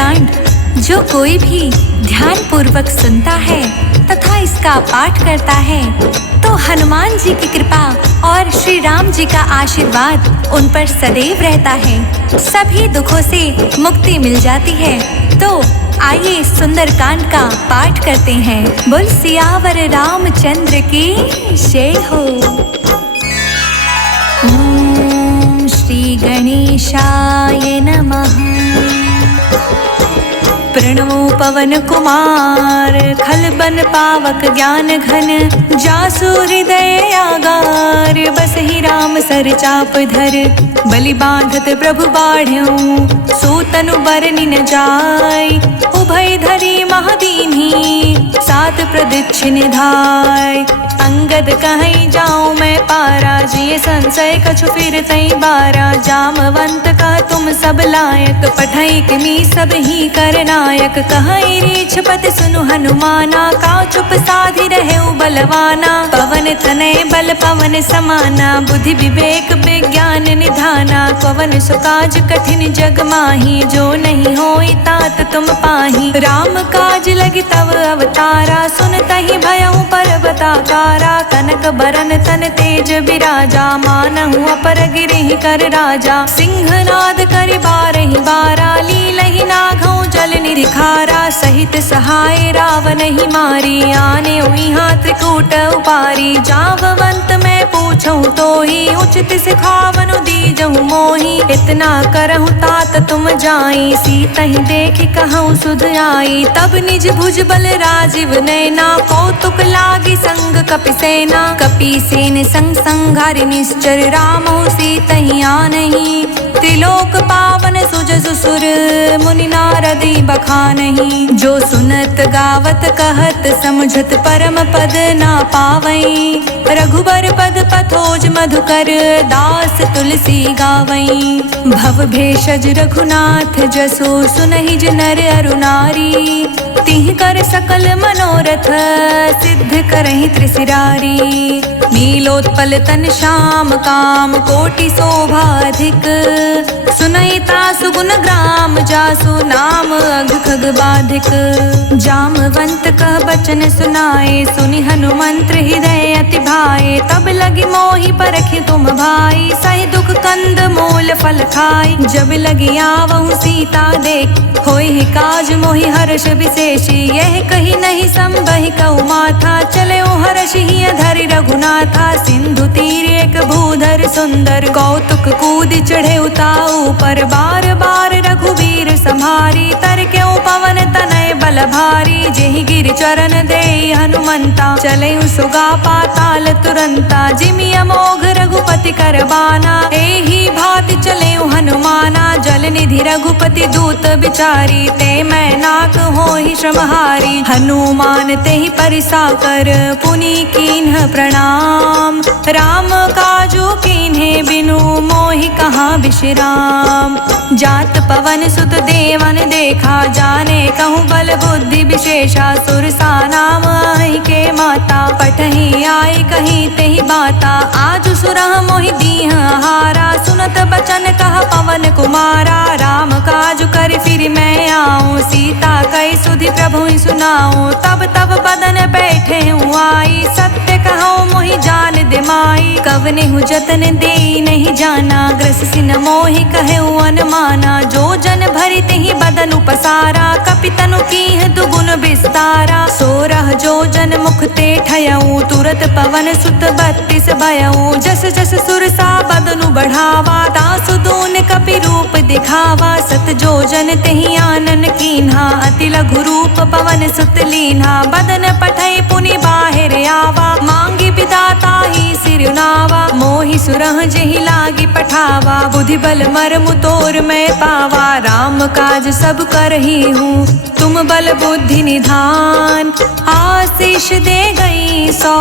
सुंदरकांड जो कोई भी ध्यान पूर्वक सुनता है तथा इसका पाठ करता है तो हनुमान जी की कृपा और श्री राम जी का आशीर्वाद उन पर सदैव रहता है। सभी दुखों से मुक्ति मिल जाती है। तो आइए सुंदरकांड का पाठ करते हैं। बोल सियावर रामचंद्र की जय हो। ओम श्री गणेशाय नमः। प्रणवो पवन कुमार खलबन पावक ज्ञान घन जासु हृदय आगार बसहि राम सर चाप धर बलि बांधत प्रभु बाढ़्यों सो तनु बरनि न जाय उभय धरी महादीन्ही सात प्रदक्षिण धाय अंगद कहीं जाऊं मैं पारा जिये संशय कछु फिर तई बारा जामवंत का तुम सब लायक पठई किमी सब ही कर नायक कहीं रीछ पत सुनु हनुमाना का चुप साधि रहे बलवाना पवन तनय बल पवन समाना बुद्धि विवेक विज्ञान निधाना पवन सुकाज कठिन जग माही जो नहीं होई तात तुम पाही राम काज लगी तव अवतारा सुन तहि भयउ पर्वताकारा कनक बरन तन तेज बिराजा मानहु अपर गिरिहि कर राजा सिंहनाद करि बारहि बारा लीलहि नाघउ जल निरिखारा सहित सहाय रावण ही मारी आने यहाँ त्रिकूट उपारी जाववंत मैं पूछूं तो ही उचित सिखावनु दीजहु मोही इतना करहु तात तुम जाई सीता ही देखि कहूँ सुध आई तब निज भुज बल राजीव नैना कौतुक लागी संग कपि सेना कपि सेन संग संघारि निश्चर रामहु सीता ही आनहि त्रिलोक पावन सुजसु सुर मुनि नारदी बखानहि जो सुनत गावत कहत समझत परम पद ना पावई रघुबर पद पथोज मधुकर दास तुलसी गावई भव भेषज रघुनाथ जसो सुनहि नर अरु नारी तिह कर सकल मनोरथ सिद्ध करहि त्रिशिरारी नीलोत्पल तन श्याम काम कोटि शोभाधिक सुनैता सुगुण ग्राम जासु नाम अघ खग बाधिक जामवंत कह बचन सुनाए सुनि हनुमंत्र हृदय अति भाए तब लगी मोहि परखि तुम भाई सहि दुख कंद मूल फल खाई जब लगी आवहु सीता देख होई काज मोहि हर्ष विशेषी यह कही नहीं संबहि कहु माथा चले हर्ष ही धरि रघुनाथा सिंधु तीर एक भूधर सुंदर कौतुक कूद चढ़े उताऊ पर बार बार रघुवीर संहारी तर क्यों पवन तनय बल भारी जेहि गिर चरण दे हनुमंता चले सुगा पाताल तुरंता जिमि अमोघ रघुपति करबाना एहि भाति चले हनुमाना जल निधि रघुपति दूत बिचारी ते मैं नाक होहि श्रमहारी हनुमान तेहि परिसा कर पुनि कीन्ह प्रणाम राम काजू कीन्हे बिनु मोहि कहाँ विश्राम जात पवन सुत देवन देखा जाने कहूँ बल बुद्धि विशेषा सुरसा नाम आई के माता पठही आई कहीं तेहि बाता आज सुरह मोहि दीह हारा सुनत बचन कह पवन कुमारा राम काज कर फिर मैं आऊँ सीता कई सुधि प्रभु सुनाऊँ तब तब बदन बैठे हूँ आई सत्य कहूँ मोहि जान दिमाई कवने हूँ जतन दे नहीं जाना ग्रस सिन मोहि कहे अनमाना जो जन भरि तेहि बदन उपसारा कपितनु कीह दुगुन विस्तारा सोरह जो जन मुख ते ठयऊँ तुरत पवन सुत 32 भयऊँ जस जस सुरसा बदनु बढ़ावा दासु दून कपि रूप दिखावा सत जो जन तेहि आनन कीन्हा अति लघु रूप पवन सुत लीन्हा बदन पठई पुनि बाहिर आवा मांगी विदाता ही सिरुनावा मोहि सुरह जेहि लागी पठावा बुद्धि बल मर्म तोर मैं पावा राम काज सब करही हूँ तुम बल बुद्धि निधान आशीष दे गई सौ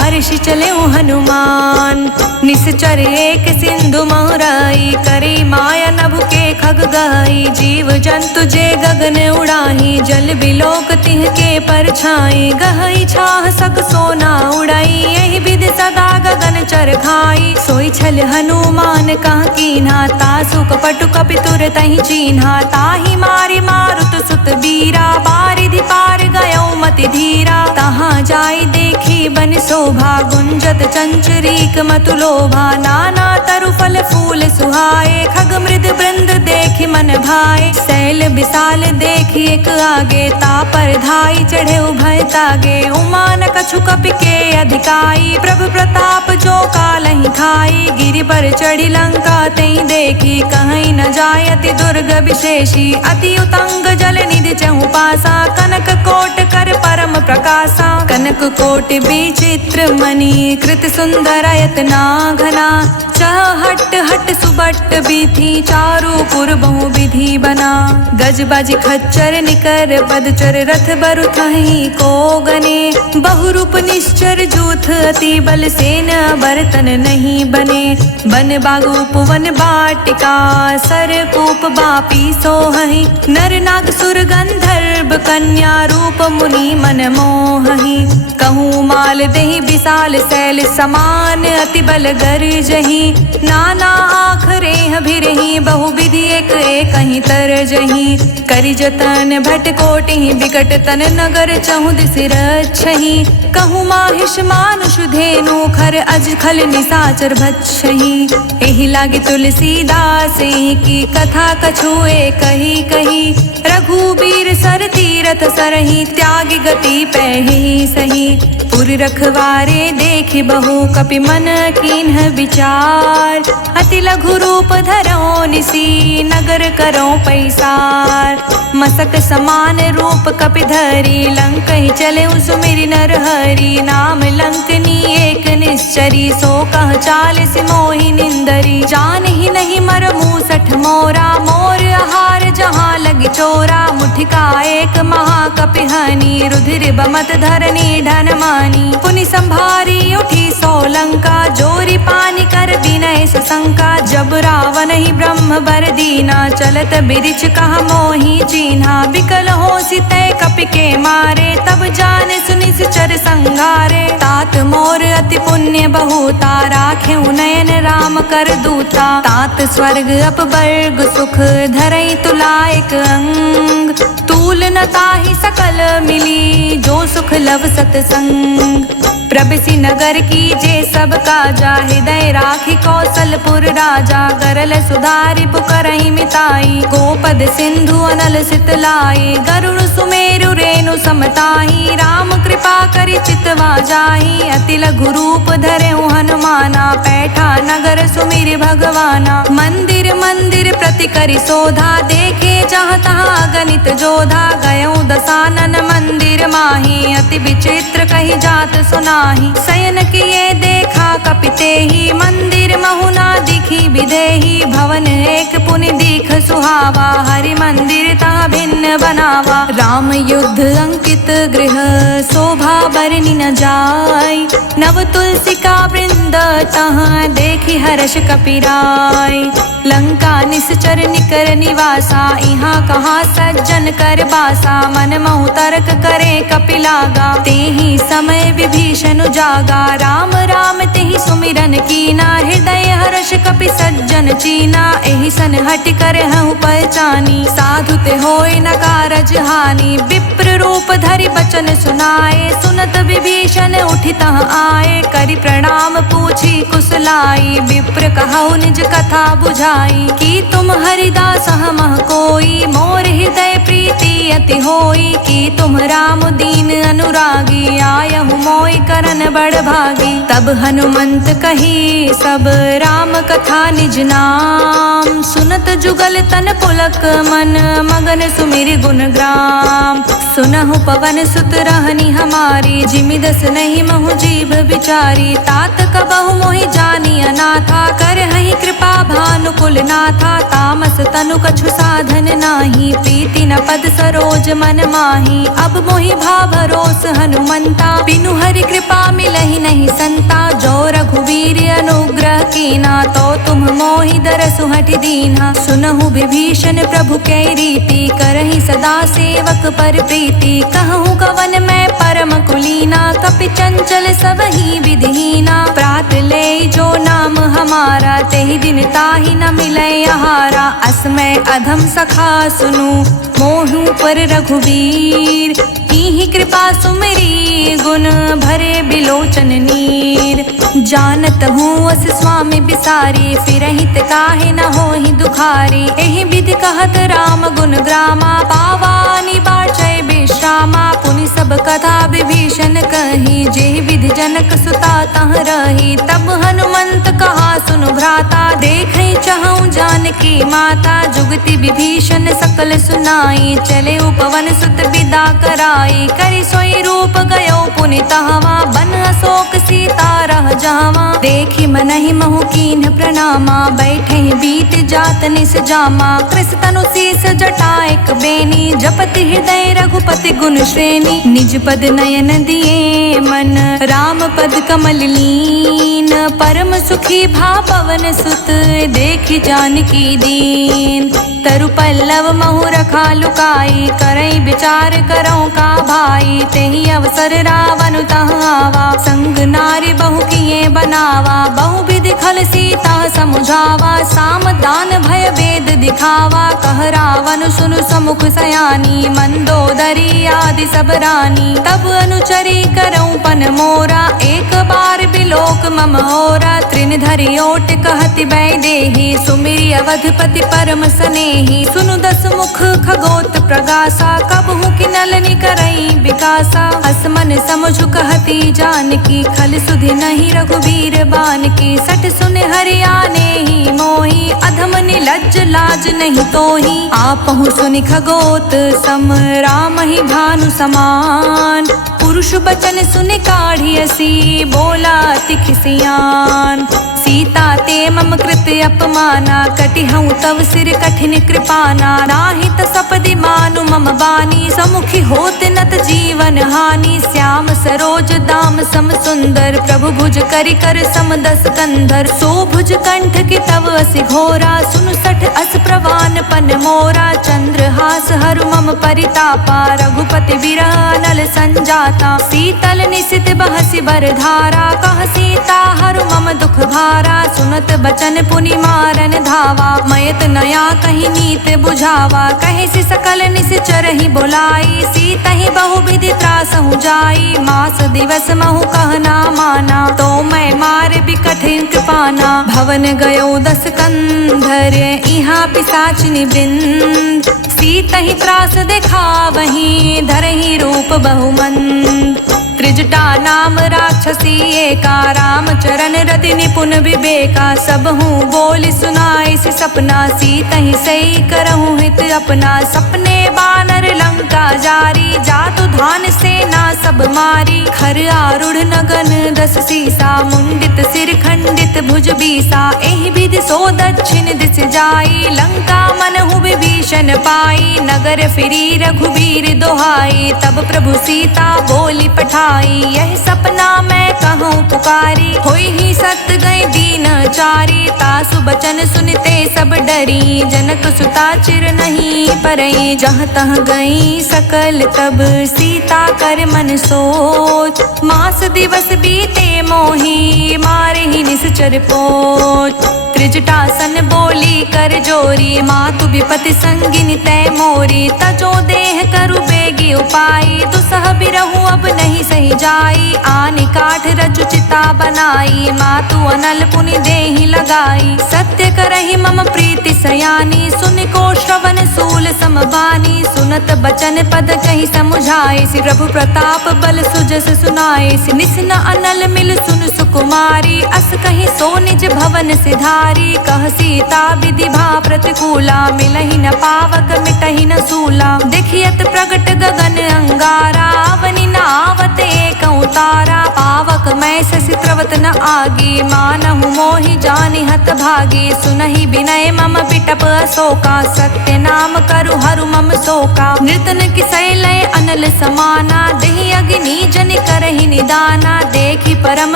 हर्ष चले हनुमान निश्चर एक सिंधु महराई करी माया नभ के खग गई, जीव जंतु जे गगन उड़ाही, जल बिलोक तिह के परछाई, गहई छाह सक सोना उड़ाई, यही विधि सदा गगन चर खाई। सोई छल हनुमान कह कीन्हा, तासु कपटु कपितुर तहि चीन्हा, ताहि मारि मारुत सुत बीरा, बारिधि पार गयो मति धीरा। तहाँ जाई देखी बन शोभा, गुंजत चंचरीक मतु लोभा, नाना तरु फल फूल सुहाए, खग मृद वृंद देखि मन भाए। शैल विशाल देखि एक आगे, तापर धाई चढ़े उभय तागे, उमान कछु कपि के अधिकाई, प्रभु प्रताप जो कालहि खाई। गिरि पर चढ़ी लंका तई देखी, कहीं न जाय अति दुर्ग विशेषी, अति उतंग जल निधि चहु पासा, कनक कोट कर परम प्रकाशा। कनक कोट विचित्र मणि, कृत सुंदर यतना घना, चहट हट सुबट बीथी, चारु पुर बहु विधि बना। गज बाजी खच्चर निकर पदचर, रथ बरु थहीं को गने, बहुरूप निश्चर जूथ, अति बल सेन बर्तन नहीं बने। बन बागु पुवन बाटिका, सर कूप बापी सोहहि, नर नाग सुर गंधर्व कन्या, रूप मुनि मन मोहहि। कहूँ माल देहि विशाल शैल समान, अति बल गरजहि, नाना आखरे भिरहि, बहु विधि एक कहीं तरजहि। करि जतन भट कोटि बिकट तन, नगर चहु दिस रक्षहि, कहूँ माहिष मानुष धेनु, खर अज खल निसाचर भक्षहि। एहि लागी तुलसीदास की कथा कछुए कही कही, रघुबीर सर तीरथ सरहि, त्यागी गति पैहि सही। पुर रखवारे देखि बहु, कपि मन कीन्ह विचार, अति लघु रूप धरौ निसी, नगर करौ पैसार। मसक समान रूप कपि धरी, लंकहि चले सुमिरि नर हरि, नाम लंकनी एक निश्चरी, सो कह चालिस मोहि निंदरी। जानहि नहीं मर मूसठ मोरा, मोर आहार जहाँ लगी चोरा, मुठिका एक महाकपि हनि, रुधिर बमत धरनी ढन मानी। पुनि संभारी उठी सोलंका, जोरी पानी कर विनय सुशंका, जब रावण ही ब्रह्म बर दीना, चलत बिरिछ कहा मोहि चीन्हा। बिकल होसि तै कपि के मारे, तब जान सुनि चर संघारे। तात मोर अति पुण्य बहुता, राखेउ नयन राम कर दूता। तात स्वर्ग अपवर्ग सुख, धरई तुलायक अंग, तूल न ताहि सकल मिली, जो सुख लव सतसंग। प्रबिसी नगर की जे सब काजा, हृदय राखी कौशलपुर राजा। गरल सुधारि पुकरहि मिताई, गोपद सिंधु अनल सितलाई। गरुड़ सुमेरु रेणु समताही, राम कृपा करि चितवा जाहि। अति लघु रूप धरेउ हनुमाना, पैठा नगर सुमिरि भगवाना। मंदिर मंदिर प्रति करि शोधा, देखे जहाँ तहाँ गणित जोधा। गयौ दसानन मंदिर माही, अति विचित्र कही जात सुनाही। शयन किए देखा कपिते ही, मंदिर महुना दिखी विदेही। भवन एक पुनि दीख सुहावा, हरि मंदिर ता भिन्न बनावा। राम युद्ध अंकित गृह, शोभा बरनि न जाय। नव तुलसी का वृंद तहाँ, देखी हर्ष कपिराय। लंका निश्चर निकर निवासा, इहाँ कहाँ सज्जन कर बासा। मन महु तर्क करे कपिलागा, तेहि समय विभीषण जागा। राम राम तेहि सुमिरन कीना, हृदय हर्ष कपि सज्जन चीना। एहि सन हटि कर हूँ पहचानी, साधु ते होय न कारज हानि। विप्र रूप धरि बचन सुनाए, सुनत विभीषण उठि तह आए। करि प्रणाम पूछी कुशलाई, विप्र कहु निज कथा बुझाई। कि तुम हरिदास हमह कोई, मोर हृदय प्रीति अति होई। कि तुम राम दीन अनुरागी, आयहु मोय करन बड़ भागी। तब हनुमंत कही सब राम कथा निज नाम, सुनत जुगल तन पुलक मन, मगन सुमिरि गुण ग्राम। सुनहु पवन सुत रहनी हमारी, जिमि दस नहीं महु जीभ बिचारी। तात कबहु मोहि जानी अनाथा, करहि कृपा भानुकुल नाथा। तामस तनु कछु साधन नाही, प्रीति न पद सरोज मन माही। अब मोहि भाव भरोस हनुमंता, बिनु हरि कृपा मिलहि नहीं संता। जो रघुवीर अनुग्रह कीना, तो तुम मोहि दरसु हठि दीन्हा। सुनहु विभीषण प्रभु कै रीति, करहि सदा सेवक पर प्रीति। कहूँ कवन मैं परम कुलीना, कपि चंचल सबहि विधिहीना। प्रात ले जो नाम हमारा, तेहि दिन ताहि न मिलै आहारा। असमय अधम सखा सुनु, मोहु पर रघुवीर। कीन्ही कृपा सुमिरी, गुण भरे बिलोचन नीर। जानत हूँ अस स्वामी बिसारी, फिरहित काहे न होहि दुखारी। एहि विधि कहत राम गुण ग्रामा, पावानि बाचै विश्रामा। पुनि सब कथा विभीषण कही, जेहि विधि जनक सुता तह रही। तब हनुमंत कहा सुनु भ्राता, देखै चहु जानकी माता। जुगति विभीषण सकल सुनाई, चले उपवन सुत विदा कराई। करि सोई रूप गयो पुनि तहवा, बन अशोक सीता रह जावा। देखि मनहि महु कीन्ह प्रणामा, बैठे बीत जात निस जामा। कृस तनु शीस जटा एक बेनी, जपति हृदय रघुपति गुण श्रेणी। निज पद नयन दिए मन, राम पद कमल लीन। परम सुखी भा पवन सुत, देखि जानकी दीन। तरु पल्लव महु रखा लुकाई, करई विचार करऊँ का भाई। तेहि अवसर रावण तहाँ आवा, संग नारी बहु किए बनावा। बहु विधि खल सीता समुझावा, साम दान भय वेद दिखावा। कह रावण सुनु समुख सयानी, मंदोदरी आदि सब रानी। तब अनुचरी करऊँ पन मोरा, एक बार बिलोक मम होरा। त्रिन धरि ओट कहति वैदेही, सुमिरि अवधपति परम स्नेही। सुनु दस मुख खगोत प्रगासा, कबहु किनलनि करई विकासा। असमन समझु कहती जानकी, खल सुधि नहीं रघुवीर बानकी। सठ सुन हरियाने ही मोही, अधम निलज्ज लाज नहीं तोही। आपहु सुनि खगोत सम, राम ही भानु समान। पुरुष बचन सुन काढ़ियसी, बोला अति खिसियान। सीता ते मम कृत अपमाना, कटिहऊँ तव सिर कठिन कृपाना। नाहित सपदि मानु मम बानी, समुखी होत नत जीवन हानि। श्याम सरोज दाम सम सुंदर, प्रभु भुज करि कर सम दस कंधर। सो भुज कंठ की तव असि घोरा, सुनु सठ अस प्रवान पन मोरा। चंद्रहास हरु मम परितापा, रघुपति विरह नल संजाता। शीतल निशित बहसि बरधारा, कह सीता हरु मम दुख भारा। सुनत बचन पुनि मारन धावा, मयत नया कहीं नीत बुझावा। कहे सि सकल निश्चर ही बोलाई, सीतहि बहु विधि त्रासहु जाई। मास दिवस महु कहना माना, तो मैं मार बिकठिन कृपाना। भवन गयो दस कंधर, इहाँ पिशाचिनी वृंद। सीतहि त्रास दिखावहीं, धरहि रूप बहुमंद। त्रिजटा नाम राक्षसी एका, राम चरण रति निपुण विवेका। सबहु बोली सुनाई सि सपना, सीतहि सई करहु हित अपना। सपने बानर लंका जारी, जातु धान सेना सब मारी। खर आरूढ़ नगन दस सीसा, मुंडित सिर खंडित भुज बीसा। एहि विधि सो दक्षिण दिस जाई, लंका मनहु विभीषण पाई। नगर फिरी रघुवीर दोहाई, तब प्रभु सीता बोली पठाई। यह सपना मैं कहूँ पुकारी, होई ही सत गई दीन चारी। तासु बचन सुनते सब डरी, जनक सुता चिर नहीं परई। जहाँ तह गई सकल तब, सीता कर मन सोच। मास दिवस बीते मोही, मारे ही निश्चर पोच। त्रिजटासन बोली कर जोरी, मातु विपति संगिनी तै मोरी। तजो देह करु बेगी उपाई, दुसह बिरहु अब नहीं सही जाई। आनि काठ रचु चिता बनाई, मातु अनल पुनि देहि लगाई। सत्य करहि मम प्रीति सयानी, सुनि को श्रवण सूल समबानी। सुनत बचन पद कहि समुझाए, सि प्रभु प्रताप बल सुजस सुनाए। सि निस्न अनल मिल सुन सुकुमारी, अस कहि सो निज भवन सिधारी। कह सीता विधि भा प्रतिकूला, मिलहि न पावक मिटहि न सूला। देखियत प्रगट गगन अंगारा, अवनि न आवत एक तारा। पावक मैं शशि त्रवत न आगी, मानहु मोहि जानि हत भागी। सुनहि विनय मम बिटप अशोका, सत्य नाम करु हरु मम शोका। नृतन किसै लय अनल समाना, देहि अग्नि जन करहि निदाना। देखि परम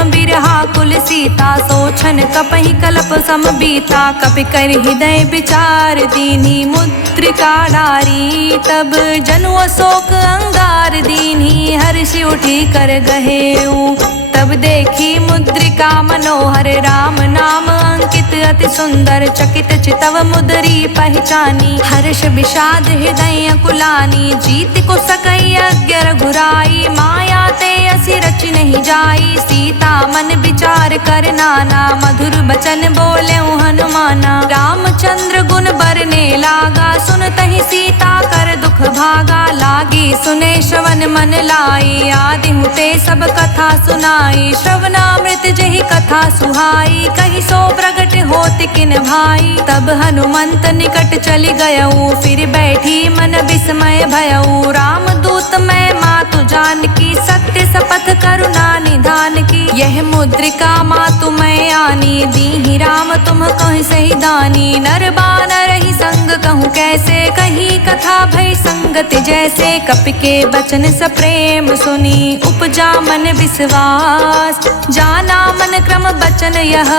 बिरहा कुल सीता, सोचन कपहि कल्प सम बीता। कपि कर हृदय विचार दीन्ही, मुद्रिका डारी। तब जनु अशोक अंगार दीन्ही, हर्षि उठी कर गहेऊ। तब देखी मुद्रिका मनोहर, राम नाम अंकित अति सुंदर। चकित चितव मुदरी पहचानी, हर्ष विषाद हृदय कुलानी। जीत को सकई अज्ञ रघुराई, माया ते असि रचि नहीं जाई। सीता मन विचार कर नाना, मधुर बचन बोले हनुमाना। रामचंद्र गुण बरने लागा, सुनतहि सीता कर दुख भागा। लागी सुने श्रवण मन लाई, आदि हुते सब कथा सुनाई। श्रवणामृत जहि कथा सुहाई, कहि सो प्रगट होत किन भाई। तब हनुमंत निकट चली गयऊ, फिर बैठी मन विस्मय भयऊ। राम दूत मैं मातु जानकी, सत्य शपथ करुणा निधान की। यह मुद्रिका मातु मैं आनी, दीहि राम तुम कहि सही दानी। नर बानर ही संग कहूँ कैसे, कही कथा भई संगत जैसे। कपि के बचन सप्रेम सुनी, उपजा मन विश्वास। जाना मन क्रम बचन यह,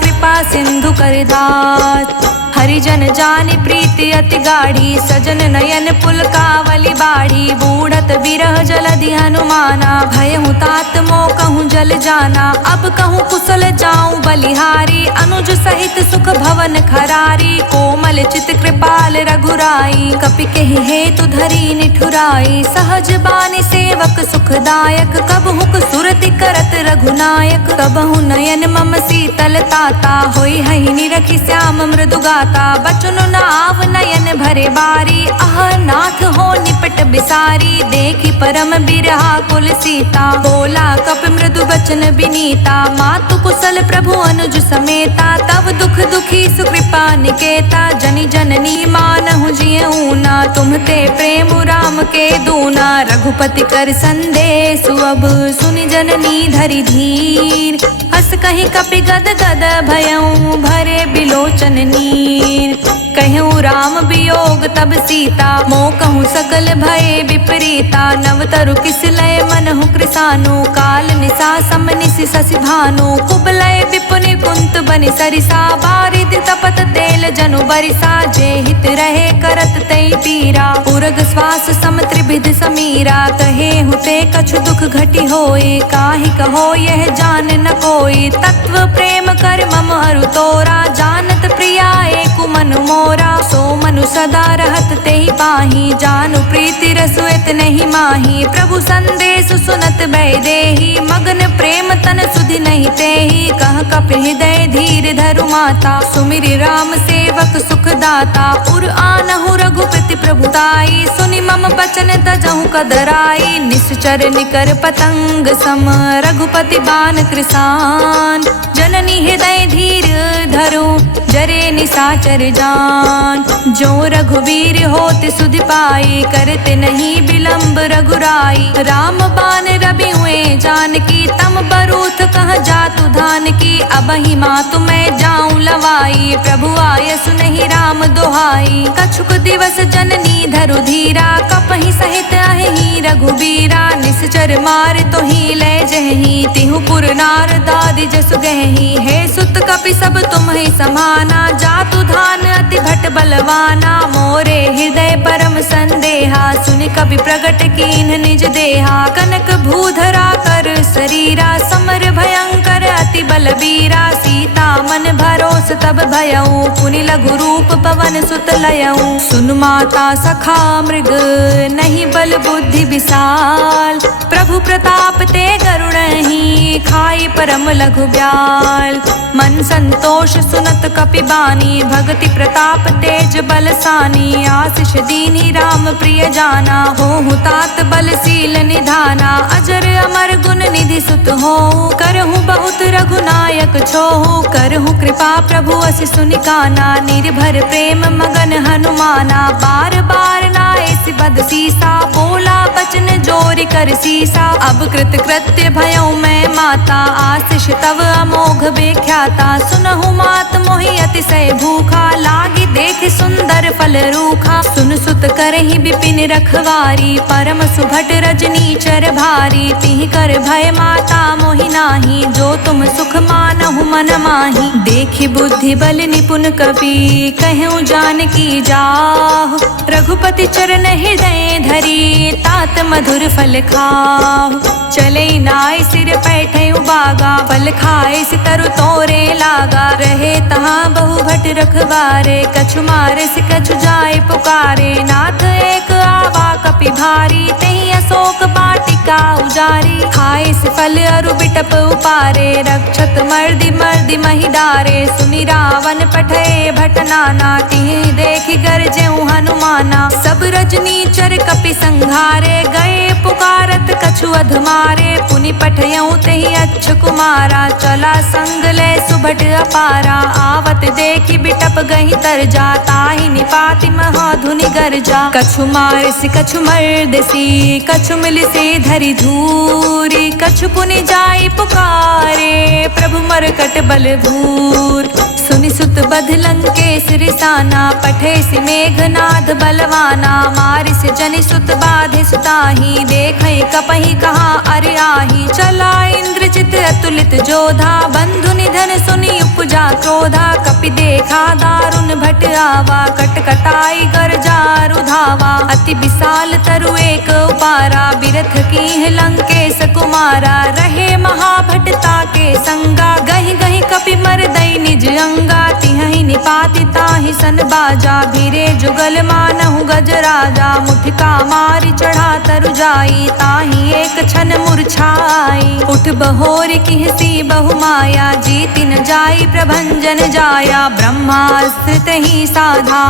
कृपा सिंधु कर दास। हरिजन जानि प्रीति अति गाढ़ी, सजन नयन पुलकावली बाढ़ी। बूढ़त बिरह जलधि हनुमाना, भयहु तात मोह कहूँ जल जाना। अब कहूँ कुशल जाऊँ बलिहारी, अनुज सहित सुख भवन खरारी। कोमल चित कृपाल रघुराई, कपि केहि हेतु धरी निठुराई। सहज बानी सेवक सुखदायक, कबहुक सुरति करत रघुनायक। कबहु नयन मम शीतल ताता, होई हहि निरखि श्याम मृदु गाता। बचन नाव नयन भरे बारी, आह नाथ हो निपट बिसारी। देखी परम बिरहा कुल सीता, बोला कपि मृदु बचन बिनीता। मातु कुशल प्रभु अनुज समेता, तब दुख दुखी सुकृपा निकेता। जनि जननी मानहु जियऊ ना, तुम ते प्रेम राम के दूना। रघुपति कर संदेश अब, सुनि जननी धरि धीर। हस कहि कपि गद गद भयऊ, भरे बिलोचन नीर। कहूँ राम वियोग तब सीता, मोह कहूँ सकल भय विपरीता। नवतरु किस लय मनहु कृसानु, काल निशा सम निशि शशि भानु। कुबलय विपुनि कुंत बनि सरिसा, बारिधि तपत तेल जनु बरिसा। जे हित रहे करत तै पीरा, उरग श्वास सम त्रिविध समीरा। कहे हुते कछु दुख घटी होए, काहि कहो यह जान न कोई। तत्व प्रेम कर मम अरु तोरा, जानत प्रिया एकु मनु मोरा। सो मनु सदा रहत तेहि पाही, जानु प्रीति रसु इतनेहि माही। प्रभु संदेश सुनत भय देहि, मगन प्रेम तन सुधि नहीं तेहि। कह कपि हृदय धीर धरु माता, सुमिरि राम सेवक सुख दाता। उर आनहु रघुपति प्रभुताई, सुनि मम बचन तजहु कदराई। निश्चर निकर पतंग सम, रघुपति बान कृसान। जननी हृदय धीर धरु, जरे निशाचर जान। जो रघुवीर होत सुधि पाई, करते नहीं विलंब रघुराई। राम बान रवि हुए जानकी, तम बरूथ कह जातु धान की। अबहि मातु मैं जाऊं लवाई, प्रभु आय सुनहि राम दोहाई। कछुक दिवस जननी धरु धीरा, कपहि सहित अहि रघुबीरा। निश्चर मार तो ही ले जहि, तिहु पुर नार दादि जसु गहि। हे सुत कपि सब तुम ही समाना, जातु धान अति भट बलवाना। मोरे हृदय परम संदेहा, सुनि कवि प्रगट कीन्ह निज देहा। कनक भूधरा कर शरीरा, समर भयंकर अति बलबीरा। सीता मन भरोस तब भयऊ, पुनि लघु रूप पवन सुत लयऊ। सुन माता सखा मृग, नहीं बल बुद्धि विशाल। प्रभु प्रताप ते गरुड़हि, खाई परम लघु ब्याल। मन संतोष सुनत कपि बानी, भगति प्रताप तेज बलसानी। आशीष दीन्हि राम प्रिय जाना, होहु तात बलशील निधाना। अजर अमर गुण निधि सुत हो, करहु बहुत रघुनायक छोहु। करहु कृपा प्रभु असि सुनि काना, निर्भर प्रेम मगन हनुमाना। बार बार नाए बद सीसा, बोला बचन जोर कर सीसा। अब कृत कृत्य भयऊ मैं माता, आशीष तव अमोघ बेख्याता। सुनहु मात मोहि अतिशय भूखा, लागी देख सुंदर फल रूखा। सुन सुत करहि विपिन रखवारी, परम सुभट रजनी चर भारी। तिहि कर भय माता मोहि नाही, जो तुम सुख मानहु मन माही। देखि बुद्धि बल निपुण कपि, कहूँ जानकी जाहु। रघुपति चरण हृदय धरी, तात मधुर फल खाहु। चले नाय सिर पैठे उबागा, फल खाए सितरु तोरे लागा। रहे तहाँ बहु भट रखवारे, कछु मारे से कछु जाए पुकारे। नाथ एक आवा कपि भारी, तेहि अशोक वाटिका उजारी। खाए से फल अरु बिटप उपारे, रक्षत मर्दि मर्दि महि डारे। सुनि रावण पठे भट नाना, तिहि देखि गरजेउ हनुमाना। सब रजनी चर कपि संघारे, गए पुकारत कछु अधमारे। पुनि पठयउ तेहि अच्छ कुमारा, चला संग ले सुभट अपारा। आवत देखि बिटप गहि तरजा, ताहि निपाति महाधुनि गरजा। कछु मारिसि कछु मर्दसी, कछु मिलिसि धरि धूरी। कछु पुनि जाई पुकारे, प्रभु मरकट बल भूर। सुनि सुत बध लंकेश रिसाना, पठे सि मेघनाद बलवाना। मारिस जनि सुत बाधे सुताही, देखै कपहि कहाँ अरि आही। चला इंद्रजित अतुलित जोधा, बंधु निधन सुनि उपजा क्रोधा। कपि देखा दारुण भट आवा, कटकटाई गरजा रुधावा। अति विशाल तरु एक उपारा, बिरथ कीन्ह लंकेश कुमारा। रहे महाभटता के संगा, गहि गहि कपि मरदई निज अंगा। तिहि निपाति ताहि सन बाजा, भीरे जुगल मानहु गजराजा। मुठिका मारि चढ़ा तरु जाई, ताहि एक क्षण मूर्छाई। उठ बहोर किहसी बहु माया, जीति न जाई प्रभंजन जाया। ब्रह्मास्त्र तहि साधा,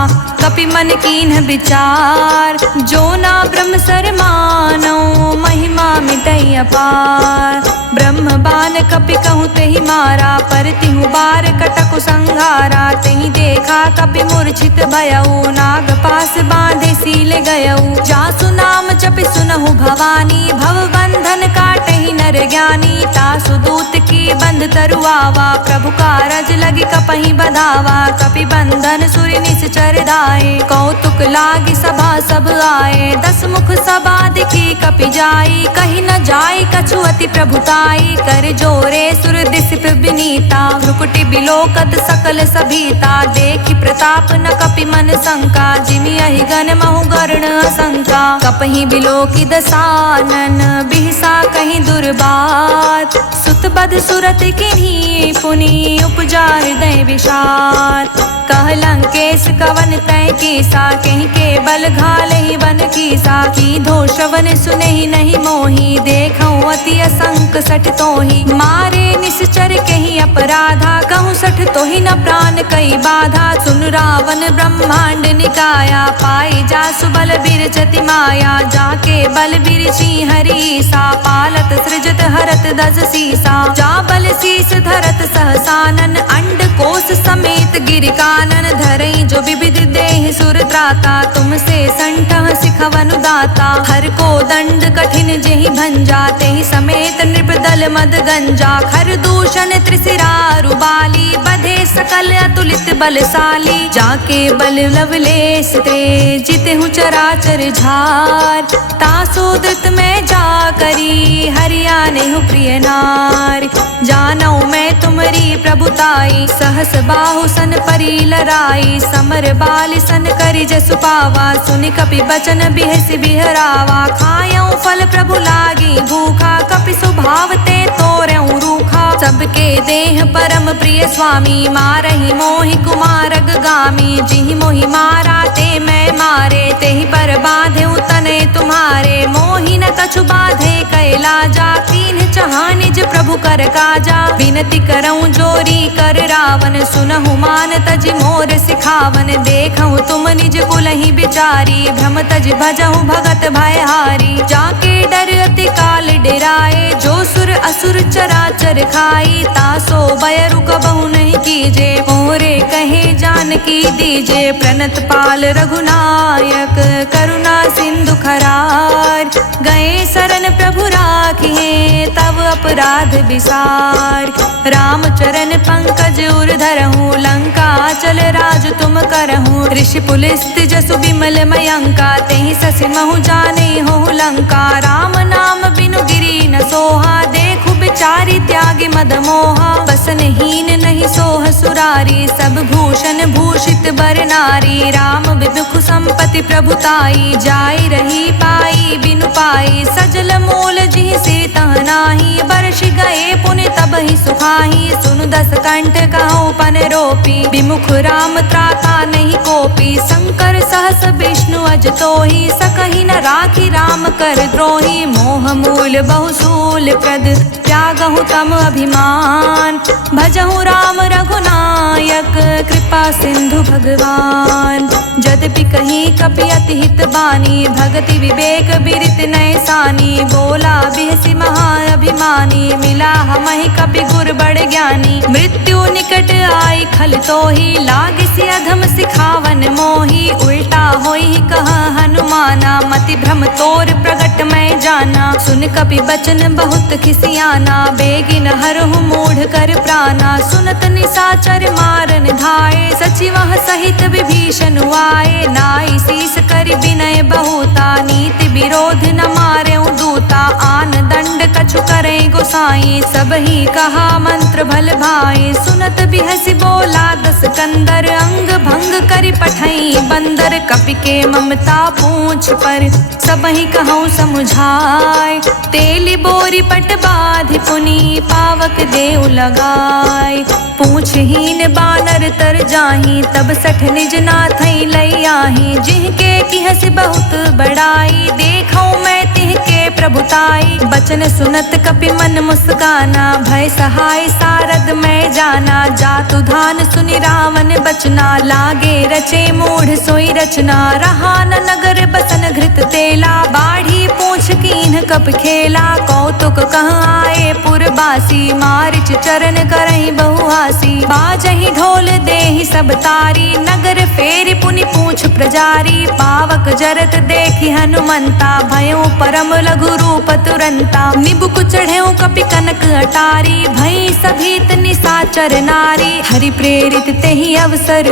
कपि मन कीन्ह विचार। जो ना ब्रह्म सर मानौ, महिमा मिटै अपार। ब्रह्म बान कपि कहूँ तेहि मारा, पर तिहु बार कटकु संघारा। तेहि देखा कपि मूर्छित भयऊ, नाग पास बांधे सील गयऊ। जासु नाम जपि सुनहु भवानी, भव बंधन काटहि नर ज्ञानी। तासु दूत की बंध तरुआवा, प्रभु कारज लगी कपहि बधावा। कपि बंधन सुरि निश्चर दाए, कौतुक लागी सभा सब आए। 10 मुख सभा दिखी कपि जाई, कहि न जाई कछु अति प्रभुताई। कर जोरे सुर दिस विनीता, भ्रुकुटि बिलोकत सकल सभीता। देखि प्रताप न कपि मन शंका, जिमि अहि गण महु गर्ण असंका। कपहि बिलोकि दसानन, बिहसा कहि दुर्बात। सुत बध सुरत किन्ही, पुनि उपजा हृदय विषाद। कह लंकेश कवन तै कीसा, कहि के बल घालहि वन कीसा। कीधो श्रवण सुनहि नहीं मोहि, देखऊँ अति असंक सठ तोहि। मारे निश्चर कहि अपराधा, कहूँ सठ तोहि न प्राण कई बाधा। सुन रावण ब्रह्मांड निकाया, पाई जासु बल बिरचति माया। जाके बल बिरची हरीसा, पालत सृजत हरत दस सीसा। जा बल शीस धरत सहसानन, अंड कोश समेत गिर कानन। धरई जो विविध देह सुर त्राता, तुमसे संठह सिखवनु दाता। हर को दंड कठिन जेहि भंजा, तेहि समेत नृपदल मद गंजा। खर दूषण त्रिशिरा रुबाली, बधे सकल अतुलित बलशाली। जाके बल लवलेश ते, जितहु चराचर झार। तासो धृत में जा करी, हरियानेहु प्रिय नार। जानौ मैं तुमरी प्रभुताई, सहस बाहु सन परी लराई। समर बाल सन करि जसु पावा, सुनि कपि बचन बिहसि बिहरावा। खायऊ फल प्रभु लागी भूखा, कपि सुभाव ते तोरऊ रूखा। सबके देह परम प्रिय स्वामी, मारहि मोहि कुमारग गामी। जिहि मोहि मारा ते मैं मारे, तेहि पर बाधेउ तनय तुम्हारे। मोहि न कछु बाधे कैला जा, कीन्ह चहा निज प्रभु कर काजा। विनति करऊँ जोरी कर रावण, सुनहु मान तज मोर सिखावन। देखऊँ तुम निज कुलहि बिचारी, भ्रम तज भजहु भगत भयहारी। जाके डर अति काल डेराए, जो सुर असुर चराचर खाई। तासो बयरु कबहु नहीं कीजे, मोरे कहे जानकी दीजे प्रणत पाल रघुनायक करुणा सिंधु खरार। गए शरण प्रभु राखिए तब अपराध विसार। राम चरण पंकज उर धरहूँ लंका चल राज तुम करहूँ। ऋषि पुलिस्त जसु बिमल मयंका तेहि ससि महु जाने हो लंका। राम नाम बिनु गिरि न सोहा देखु बिचारी त्यागी मद मोहा। बसनहीन नहीं सोह सुरारी सब भूषण भूषित बर नारी। राम विमुख संपत्ति प्रभुताई जाई रही पाई बिनु पाई। सजल मूल जिहि सिर तह नाही बरष गए पुनि तब ही सुखाही। सुनु दस कंठ कहूँ पन रोपी विमुख राम त्राता नहीं कोपी। शंकर सहस विष्णु अज तोहि सकहि न राखी राम कर द्रोही। मोह मूल बहुसूल प्रद त्यागहु तम अभिमान। भजहु राम रघुनायक कृपा सिंधु भगवान। यद्यपि कहीं कपि अति हित बानी भगति विवेक बिरित नय सानी। बोला बिहसि महाअभिमानी मिला हमहि कपि गुर बड़ ज्ञानी। मृत्यु निकट आई खल तोहि लागिसि अधम सिखावन मोहि। उल्टा होई कहा हनुमाना मति भ्रम तोर प्रगट मैं जाना। सुन कपि बचन बहुत खिसियाना बेगिन हरहु मूढ़ कर प्राणा। सुनत निशाचर मारन धाये सचिवह सहित विभीषण आए। नाई शीस कर विनय बहुता नीति विरोध न मारे दूता। आन दंड कछु करे गोसाई सब ही कहा मंत्र भल भाई। सुनत बिहसि बोला दस कंदर अंग भंग करि पठई बंदर। कपि के ममता पूछ पर सब ही कहूँ समुझाए। तेली बोरी पट बाधि पुनि पावक देव लगाए। पूछहीन बानर तर जाही तब सठ निज नाथई लई आही। जिनके किहसि बहुत बड़ाई देखऊँ मैं तिहके प्रभुताई। बचन सुनत कपि मन मुस्काना भय सहाय सारद मैं जाना। जातु धान सुनि रावण बचना लागे रचे मूढ़ सोई रचना। रहा न नगर बसन घृत तेला बाढ़ी पूछ कीन्ह कप खेला। कौतुक कहाँ आए पुरबासी मारिच चरण करहि बहुहासी। बाजहि ढोल देहि सब तारी नगर फेरि पुनि पूछ प्रजारी। पावक जरत देखि हनुमंता भयों परम लघु रूप तुरंता। निबुक चढ़ेऊ कपि कनक अटारी भई सभीत निशाचर नारी। हरि प्रेरित तेहि अवसर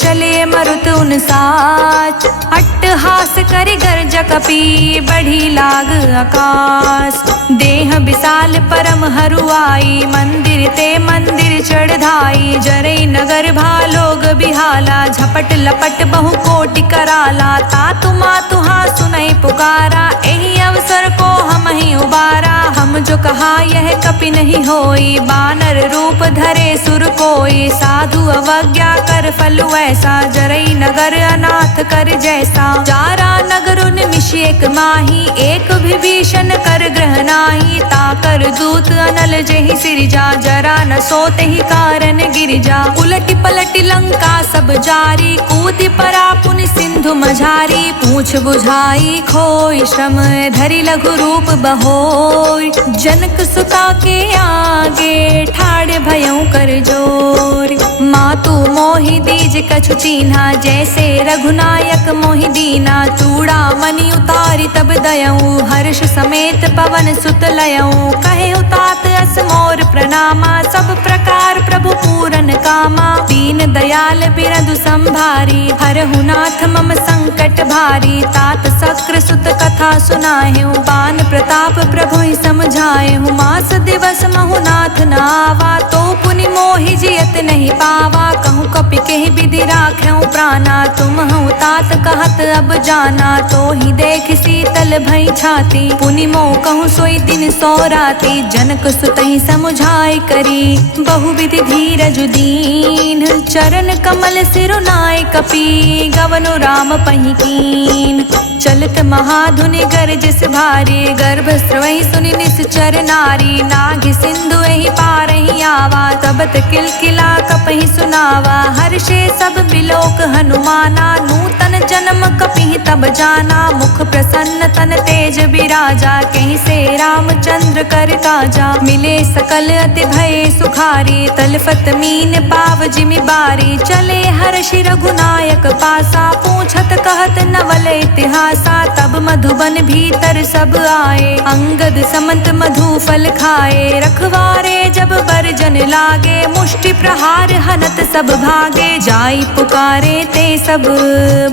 चले मरुत उन साच। अट्टहास करि गर्ज कपि बढ़ी लाग आकाश। देह विशाल परम हरुआई मंदिर ते मंदिर चढ़ाई। जरई नगर भालोग बिहाला झपट लपट बहु कोटि कराला। तातु मातु हाँ सुनई पुकारा एहि अवसर को हम ही उबारा। हम जो कहा यह कपि नहीं होई बानर रूप धरे सुर कोई। साधु अवज्ञा कर फलु ऐसा जरई नगर अनाथ कर जैसा। जारा नगर निमिष एक माही एक विभीषण कर ग्रह नाही। ताकर दूत अनल जेहि सिरजा जरा न सोते ही कारण गिरिजा। उलटि पलटि लंका सब जारी कूदि परा पुनि सिंधु मझारी। पूछ बुझाई खोई श्रम धरि लघु रूप बहोय। जनक सुता के आगे ठाड़ भयं कर जोर। मातु मोहि दीज कछु चीन्हा जैसे रघुनायक मोहि दीना। चूड़ा मणि उतारी तब दयऊँ हर्ष समेत पवन सुत लयऊँ। कहे तात अस मोर प्रणामा सब प्रकार प्रभु पूरन कामा। दीन दयाल बिरदु संभारी हरहु नाथ मम संकट भारी। तात शक्र सुत कथा सुनाएहूँ बान प्रताप प्रभु ही समझाएहूँ। मास दिवस महु नाथ न आवा तो पुनि मोहि जियत नहीं पावा। कहूँ कपि केहि विधि राखें प्राणा तुम हूँ तात कहत अब जाना। तो ही देख शीतल भई छाती पुनि मोह कहूँ सोई दिन सो राती। जनक सुतहि समुझाई करी बहुविधि धीरज दीन। चरण कमल सिरुनाय कपि गवनु राम पहि कीन। चलत महाधुनि गरजस भारी गर्भ स्रवहि सुनि निश्चर नारी। नाग सिंधु एहि पारहि आवा तबत किलकिला कपहि सुनावा। हर्षे सब बिलोक हनुमाना नूतन जन्म कपिहि तब जाना, मुख प्रसन्न तन तेज बिराजा, कहीं से रामचंद्र कर काजा। मिले सकल अति भय सुखारी, तलफत मीन पाव जिमि बारी, चले हर्षि रघुनायक पासा, पूछत कहत नवल इतिहासा। तब मधुबन भीतर सब आए, अंगद समंत मधु फल खाए, रखवारे जब बरजन लागे, मुष्टि प्रहार हनत सब भागे। जाई पुकारे ते सब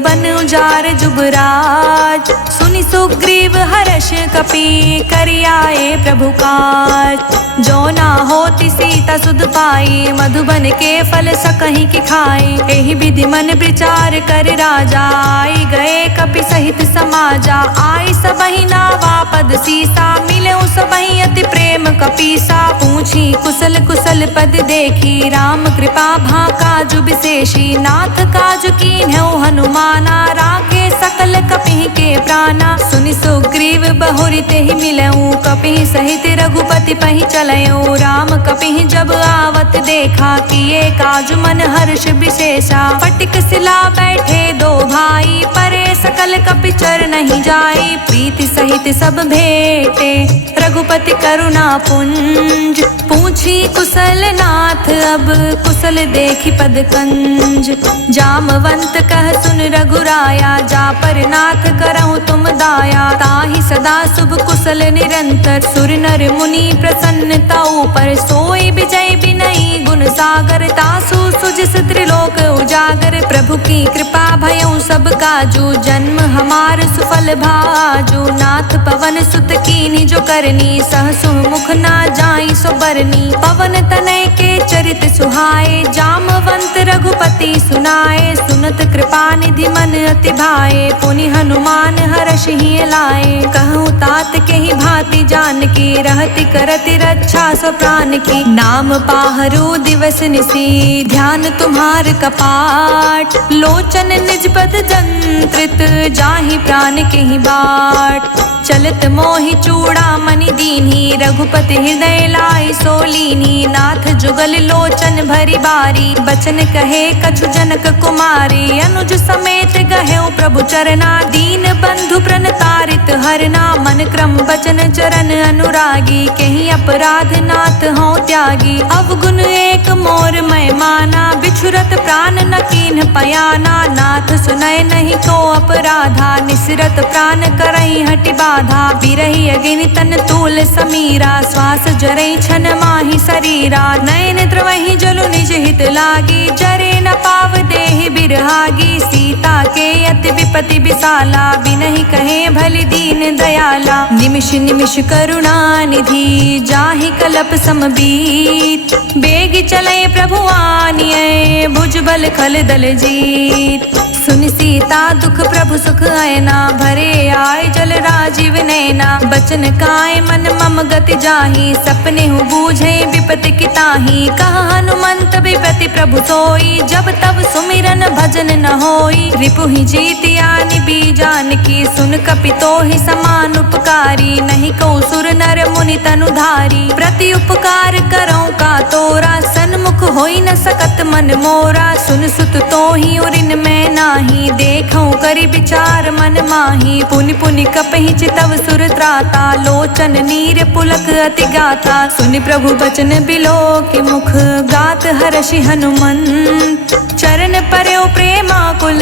बन उजार जुबराज, सुनि सुग्रीव हर्ष कपि करि आए प्रभु काज। जो ना होती सीता सुध पाई, मधुबन के फल सकहीं की खाई। एहि विधि मन विचार कर राजा, आई गए कपि सहित समाजा। आई सबहि नावा पद सीसा, मिले सबहि अति प्रेम कपीसा। पूछी कुशल कुशल पद देखी, राम कृपा भा काजु विशेषी। नाथ काजु कीन्हु हनुमाना, राखे सकल कपिहि के प्राणा। सुनि सुग्रीव बहुरि तेहि मिलऊँ, कपिहि सहित रघुपति पहि चलऊँ। राम कपिहि जब आवत देखा, किए काजु मन हर्ष विशेषा। फटिक सिला बैठे दो भाई, परे सकल कपि चर नहीं जाई। प्रीति सहित सब भेटे, रघुपति करुणा पुंज। पूछी कुशल नाथ अब, कुशल देखी पद कंज। जामवंत कह सुन रघुराया, जा पर नाथ करऊँ तुम दाया। ताहि सदा शुभ कुशल निरंतर, सुर नर मुनि प्रसन्नता ऊपर। सोई विजय बिनई गुण सागर, तासु सुजिस त्रिलोक उजागर। प्रभु की कृपा भयउ सब काजू, जन्म हमार सुफल भाजू। नाथ पवन सुत कीन्ही जो करनी, सहसु मुख ना जाई सो बरनी। पवन तनय के चरित सुहाए, जामवंत रघुपति सुनाए। सुनत कृपा निधि मन अति भाए, पुनि हनुमान हर्षहि लाए। कहूँ तात के ही भांति जान की, रहति करति रक्षा सो प्राण की। नाम पाहरु दिवस निसी, ध्यान तुम्हार कपाट। लोचन निज पद जंत्रित, जाहि प्राण के ही बाट। चलत मोहि चूड़ा मणि दीन्ही, रघुपति हृदय लाई सोलीनी। नाथ जुगल लोचन भरी बारी, बचन कहे कछु जनक कुमारी। अनुज समेत गहेउ प्रभु चरना, दीन बंधु प्रण तारित हरना। मन क्रम बचन चरण अनुरागी, कहीं अपराध नाथ हों त्यागी। अवगुण एक मोर मैं माना, बिछुरत प्राण न कीन्ह पयाना। नाथ सुनय नहीं को अपराधा, निसरत प्राण करई हटि बाधा। बिरहि अग्नि तन तूल समीरा, श्वास जरई छन माहि शरीरा। नयन द्रवहि जलु निज हित लागी, जरे न पाव देहि बिरहागी। सीता के अति विपति विशाला, बिनहि कहे भलि दीन दयाला। निमिष निमिष करुणा निधि, जाहि कलप समबीत। बेग चले प्रभु आनिए, भुजबल खल दल जीत। सुनि सीता दुख प्रभु सुख आयना, भरे आय जल राजीव नैना। बचन काय मन मम गति जाहि, सपने हूँ बूझे विपति की ताहि। कह हनुमंत विपति प्रभु सोई, जब तब सुमिरन भजन न होई। रिपुहि जीतिया निबी जानकी, सुन कपि तोहि समान उपकारी। नहीं को सुर नर मुनि तनुधारी, प्रति उपकार करऊँ का तोरा। सन्मुख होई न सकत मन मोरा, सुन सुत तोहि उरिन में नाही। देखऊँ करि विचार मन माही, पुनि पुनि कपहि चितव सुर त्राता। लोचन नीर पुलक अति गाथा, सुनि प्रभु बचन बिलो के मुख। गात हर्षि हनुमंत, चरण पर्यो प्रेमाकुल।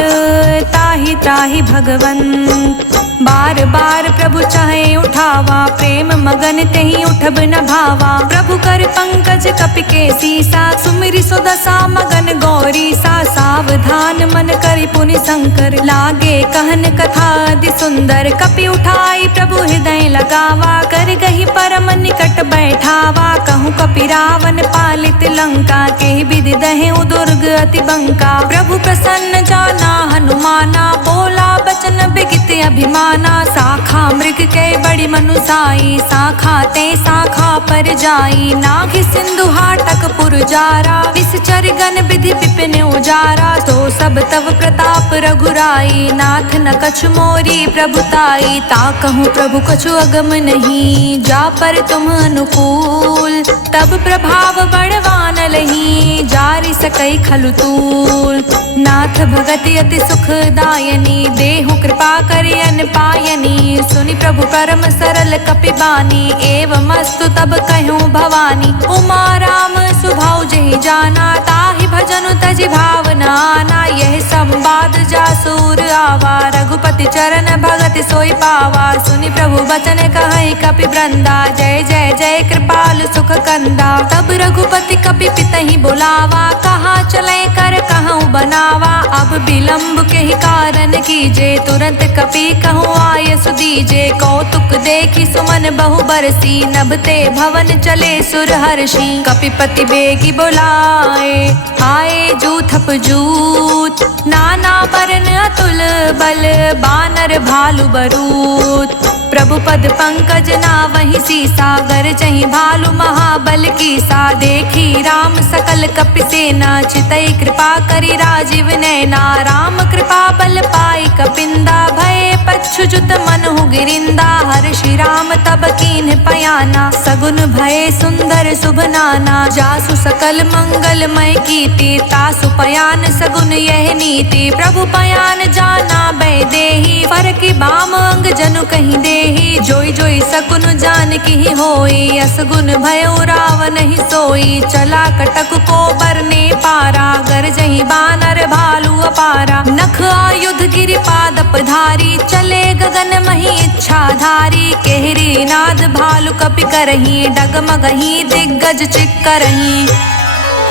ताहि ताहि भगवंत, बार बार प्रभु चाहे उठावा। प्रेम मगन तेहि उठब न भावा। प्रभु कर पंकज कपि के सीसा, सुमिरि सो दशा मगन गौरी सा। सावधान मन करि पुनि शंकर, लागे कहन कथा अति सुंदर। कपि उठाई प्रभु हृदय लगावा, कर गही परम निकट बैठावा। कहूँ कपि रावण पालित लंका, के विधि दहेउ दुर्ग अति बंका। प्रभु प्रसन्न जाना हनुमाना, बोला बचन बिगित अभिमाना। शाखा मृग के बड़ी मनुसाई, शाखा ते शाखा पर जाई। नाग सिंधु हाटक पुर जारा, विषचर गण विधि विपिन उजारा। तो सब तव प्रताप रघुराई, नाथ न कछु मोरी प्रभुताई। ताकहूँ प्रभु कछु अगम नहीं, जा पर तुम अनुकूल। तब प्रभाव बड़वान लही, जारि सकई खलु तूल। नाथ भगति अति सुखदायनी, देहु कृपा करि अन पायनी। सुनि प्रभु परम सरल कपि बानी, एवमस्तु तब कहूँ भवानी। उमा राम सुभाउ जेहि जाना, ताहि भजनु तजि भावना आना। यह संवाद जासूर आवा, रघुपति चरण भगति सोई पावा। सुनि प्रभु बचन कहै कपि वृंदा, जय जय जय कृपाल सुख कंदा। तब रघुपति कपि पितहि बुलावा, कहाँ चले कर कहूँ बनावा। अब विलम्ब के ही कारण कीजे, तुरंत कपि कहूँ आय सुदीजे। कौतुक देखी सुमन बहु बरसी, नभते भवन चले सुर हर्षि। कपिपति बेगी बुलाए, आए जूथप जूत। नाना बरन अतुल बल, बानर भालु बरूत। प्रभु पद पंकज नावहि सीसा, गरजहि भालु महाबल कीसा। देखी राम सकल कपि सेना, चितई कृपा करि राजीव नैना। राम कृपा बल पाई कपिंदा, भय पच्छुजुत मनहु गिरिंदा। हर्षि राम तब कीन्ह पयाना, सगुन भय सुंदर शुभ नाना। जासु सकल मंगलमय कीर्ति, तासु पयान सगुन यह नीति। प्रभु पयान जाना बै देहि, फरकि बाम अंग जनु कहि देहि। जोई जोई सकुन जान की होई, असगुन भयो रावण ही सोई। चला कटक को बरने पारा, गरजहि बानर भालु अपारा। नख आयुध गिरि पादप धारी, चले गगन मही इच्छा धारी। केहरी नाद भालु कपि करही, डगमगही दिग्गज चिक्करही।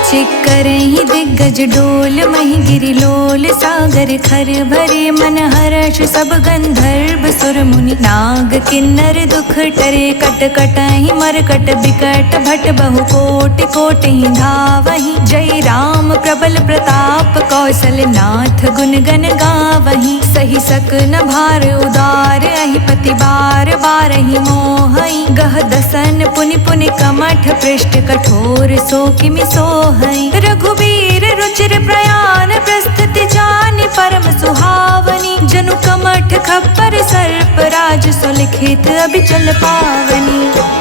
चिक्करहि दिग्गज डोल, मही गिरि लोल। सागर खर भरे मन हर्ष, सब गंधर्व सुर मुनि। नाग किन्नर दुख टरे, कट कटहि मरकट बिकट। भट बहु कोटि कोटि धावहि, जय राम प्रबल प्रताप। कौशल नाथ गुण गन गावहि, सही सकन भार उदार। अहि पति बार बारहि मोहई, गह दसन पुनि पुनि कमठ। पृष्ठ कठोर सो किमि सोहई। रघुबीर रुचिर प्रयाण, प्रस्तुति जानि परम सुहावनी। जनु कमठ खप्पर सर्प राज, सुलिखित अभिचल पावनी।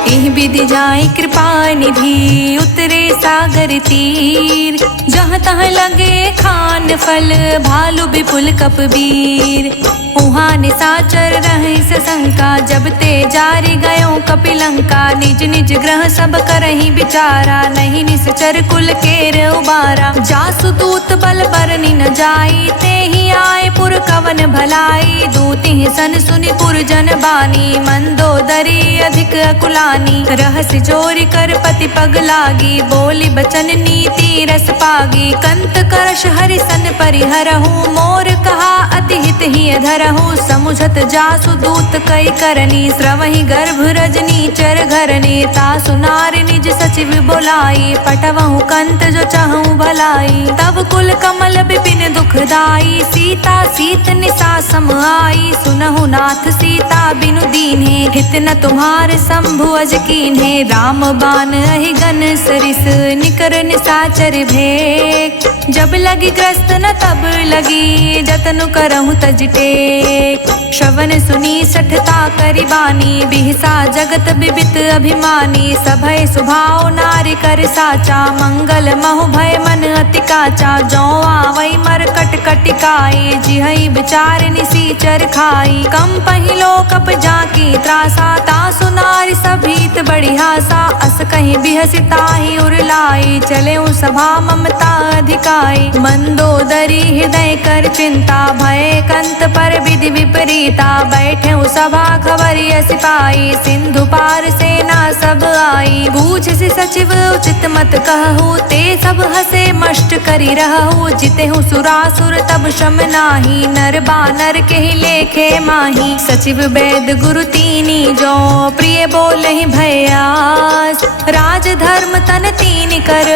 एहि विधि जाय कृपा निधि, उतरे सागर तीर। जहाँ तहाँ लगे खान फल, भालु विपुल कपबीर। उहाँ निशाचर रहे सशंका, जब ते जारि गयो कपिलंका। निज निज ग्रह सब करहि विचारा, नहीं निश्चर कुल केर उबारा। जासु दूत बल बरनि न जाई, तेहि आए पुर कवन भलाई। दूति सन सुनि पुर जन बानी, मंदोदरी अधिक अकुलानी। रहस्य चोरी कर पति पग लागी, बोली बचन नीति रस पागी। कंत करश हरि सन परिहरहु, मोर कहा अति हित ही धरहु। समुझत जासु दूत कई करनी, श्रवहि गर्भ रजनी चर घरनी। तासु नारि निज सचिव बुलाई, पटवहु कंत जो चाहूं भलाई। तब कुल कमल विपिन दुखदाई, सीता सीत निसा सम आई। सुनहु नाथ सीता बिनु दीन्हे, हित न तुम्हार शंभु अज कीन्हे। राम बान अहि गन सरिस, निकर निसाचर भेक। जब लगी ग्रस्त न तब लगी, जतनु करहु तज टेक। श्रवण सुनी सठता करि बानी, बिहसा जगत बिबित अभिमानी। सभय सुभाव नारि कर साचा, मंगल महु भय मन अति काचा। जौ आवै मरकट कटिकाई, जिहै विचार निसीचर खाई। कम पहिलो कप जाकी त्रासा, तासु नारि सभीत बड़ी हासा। अस कहीं बिहसि ताहि उरलाई, चले सभा ममता अधिकाई। मंदोदरी हृदय कर चिंता, भय कंत पर विधि विपरीता। बैठे सभा खबरिय सिपाही, सिंधु पार सेना सब आई। बूझसि सचिव उचित मत कहु, ते सब हसे मष्ट करि रहु। जितेहु सुरासुर तब शम नाही, नर बानर के ही लेखे माही। सचिव वैद गुरु तीनी जो, प्रिय बोलहि भयास। राज धर्म तन तीन कर,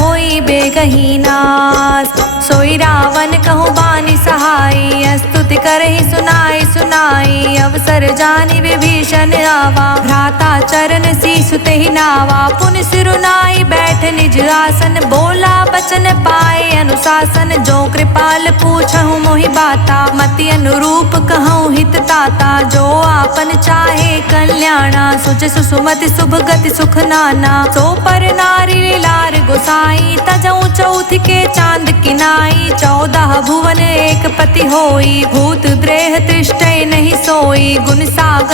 होई बेगहि नास। सोई रावण कहु बानी सहाय, स्तुति करहि सुनाई सुनाई। अवसर जानि विभीषण आवा, भ्राता चरण सीसु तेहि नावा। पुनि सिरुनाई बैठ निज आसन, बोला बचन पाए अनुशासन। जो कृपाल पूछहु मोहि बाता, मति अनुरूप कहूँ हित ताता। जो आपन चाहे कल्याणा, सुच सुमति शुभ गति सुख नाना। सो पर नारी लार गोसाई, तजऊ चौथ के चांद किनाई। 14 भुवन एक पति होई, भूत द्रेह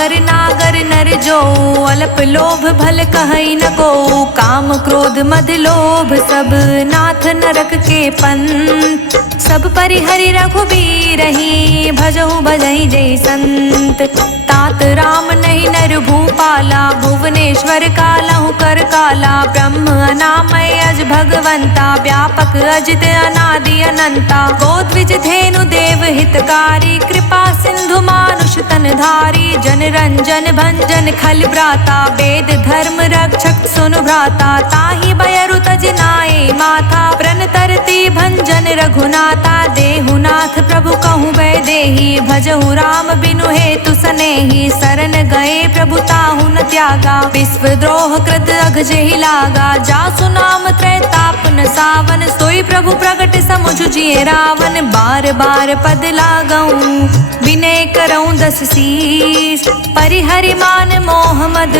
नर नागर नर जो, अल्प लोभ भल कहई न को। काम क्रोध मद लोभ सब, नाथ नरक के पंथ। सब परिहरि रघुबीर ही, भजहु भजहि जय संत। तात राम नहीं नर भूपाला, भुवनेश्वर कालहु कर काला। ब्रह्म अनामय अज भगवंता, व्यापक अजित अनादि अनंता। गोद्विज धेनु देव हितकारी, कृपा सिंधु मानुष तन धारी। जन रंजन भंजन खल भ्राता, वेद धर्म रक्षक सुनु भ्राता। ताहि बयरु तज नाए माथा, प्रण तरती भंजन रघुनाथा। देहुनाथ प्रभु कहूँ वैदेही, भजहु राम बिनु हेतु सनेही। शरण गए प्रभु ताहु न त्यागा, विश्व द्रोह कृत अघ जेहि लागा। जासु नाम त्रैताप न सावन, सोई प्रभु प्रगट समुझ जिए रावण। बार बार पद लागऊं, विनय करऊं दस शीस। परिहरि मान मोह मद,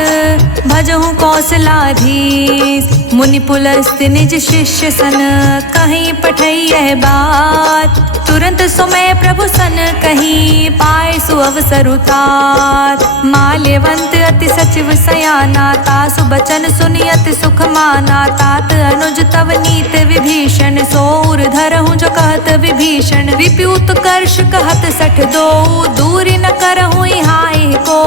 भजहु कौशलाधीश। मुनि पुलस्त निज शिष्य सन, कहीं पठई यह बात। तुरंत सुमय प्रभु सन कहीं, पाए सु अवसर उतार। माल्यवंत अति सचिव सयाना, तासु बचन सुनि अति सुख माना। तात अनुज तव नीत विभीषण, सोर धरहु जो कहत विभीषण। रिपुत कर्ष कहत सठ दो, दूरी न करहु हाय को।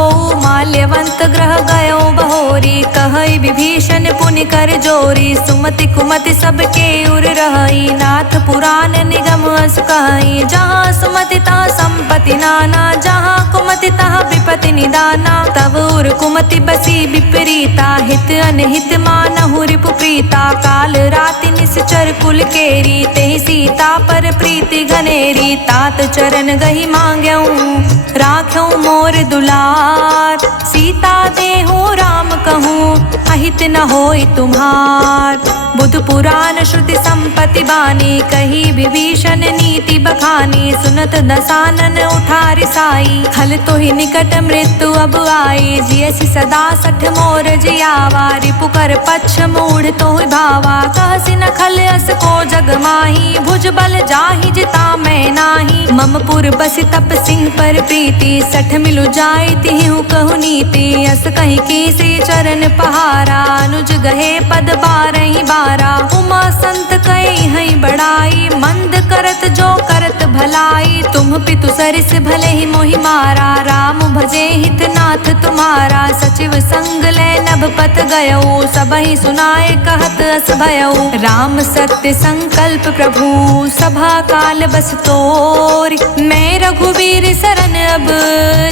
माल्यवंत ग्रह गयो बहोरी, कहई विभीषण पुनि कर जोरी। सुमति कुमति सबके उर रहई, नाथ पुराण निगम अस कहई। जहाँ सुमति तहाँ संपत्ति नाना, जहाँ कुमति तहाँ विपत्ति निदाना। तब उर कुमति बसी विपरीता, हित अनहित मानहु रिपु प्रीता। काल राति निश्चर कुल केरी, तेहि सीता पर प्रीति घनेरी। तात चरण गही मांग्यऊं, राख्यऊं मोर दुलार। सीता देहु राम कहूँ, अहित न होई तुम्हार। बुध पुराण श्रुति संपत्ति बानी, कही विभीषण नीति बखानी। सुनत दसानन उठारि साई, खल तो ही निकट मृत्यु अब आई। जियसि सदा सठ मोर जियावा, रिपु कर पक्ष मूढ़ तो भावा। कहसि न खल अस को जग माही, भुज बल जाहि जिता मैं नाही। मम पुर बसि तप सिंह पर प्रीति, सठ मिलु जाय तिहु कहु नीति। अस कहीं कीसी चरण पहारा, अनुज गहे पद बारहि बारा। उमा संत कई हई बड़ाई, मंद करत जो करत भलाई। तुम पितु सरिस भले ही मोहि मारा, राम भजे हित नाथ तुम्हारा। सचिव संग ले नभ पत गयो, सबहि सुनाए कहत अस भयो। राम सत्य संकल्प प्रभु, सभा काल बस तोर। मैं रघुवीर सरन अब,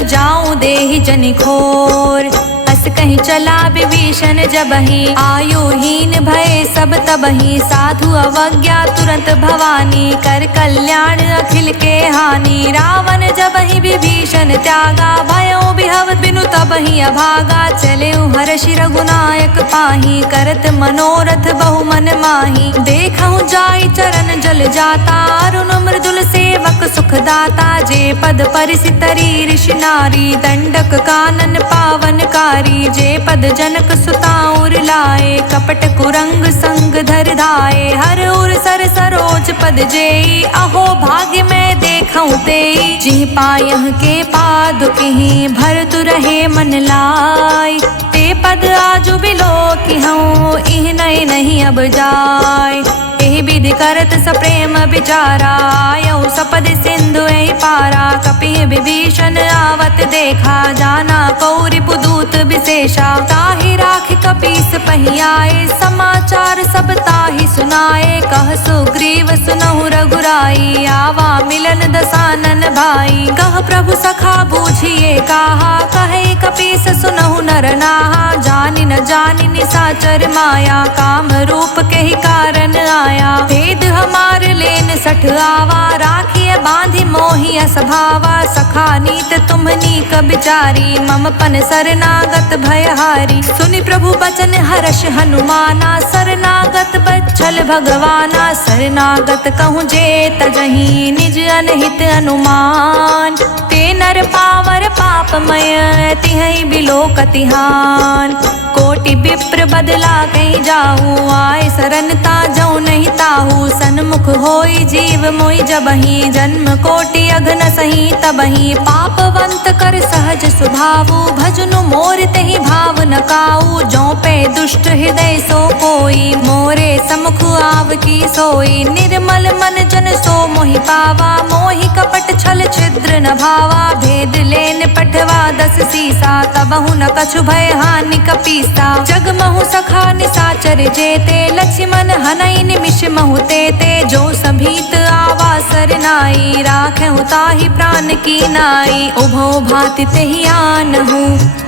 जाऊं देहि जनि घोर। अस कहीं चला विभीषण जबहि, आयुहीन भय सब तबहि। साधु अवज्ञा तुरंत भवानी, कर कल्याण अखिल के हानि। रावण जबहि विभीषण त्यागा, भयो बिहव बिनु तबहि अभागा। चले हर्षि रघुनायक पाहि, करत मनोरथ बहु मन माहि। देखहु जाई चरण जल जाता, अरुण मृदुल सेवक सुख दाता। जे पद परिसि तरी ऋषि नारी, दंडक कानन पावन कारी। जे पद जनक सुता उर लाए, कपट कुरंग संग धर धाए। हर उर सर सरोज पद जेई, अहो भाग्य में देखऊं तेई। जिह पायह के पादुकहि, भरत रहे मन लाय। ते पद आजु बिलो किहूँ, इह नहीं नहीं अब जाय। एहि विधि करत सप्रेम विचारा, आयऊ सपद सिंधु एहि पारा। कपिह विभीषण आवत देखा, जाना कौरि पुदूत विशेषा। ताहि राखि कपीस पहियाए, समाचार सब ताहि सुनाए। कह सुग्रीव सुनहु रघुराई, आवा मिलन दसानन भाई। कह प्रभु सखा बूझिए काहा, कहे कपीस सुनहु नर नाहा। जानि न जानि निसाचर माया, काम रूप के ही कारण आया। भेद हमार लेन सठ आवा, राखिए बांधि मोहिया सभावा। सखा नीत तुम्हनी क बिचारी, मम पन शरणागत भयहारी। सुनि प्रभु बचन हर्ष हनुमाना, शरणागत बच्छल भगवाना। शरणागत कहूँ जे तजहि, निज अनहित अनुमान। ते नर पावर पापमय, तिहै बिलो कतिहान। कोटि विप्र बदला कहीं जाहू, आए शरण ताजऊ नहीं ताहू। सन्मुख होई जीव मोहि जबहि, जन्म कोटि अघन सही तबहि। पाप पापवंत कर सहज सुभावु, भजनु मोर तेहि भाव न काऊ। जो पे दुष्ट हृदय सो कोई, मोरे समुख आव की सोई। निर्मल मन जन सो मोहि पावा, मोहि कपट छल छिद्र न भावा। भेद लेन पठवा 10 सीसा, तबहु न कछु भय हानि कपीसा। जग महु सखा निसाचर जेते, लक्ष्मण हनई निमिष महु तेते। जो सभीत आवा सरनाई, राखेहु ताहि प्राण की नाई। उभो भांति तेहि आनहु,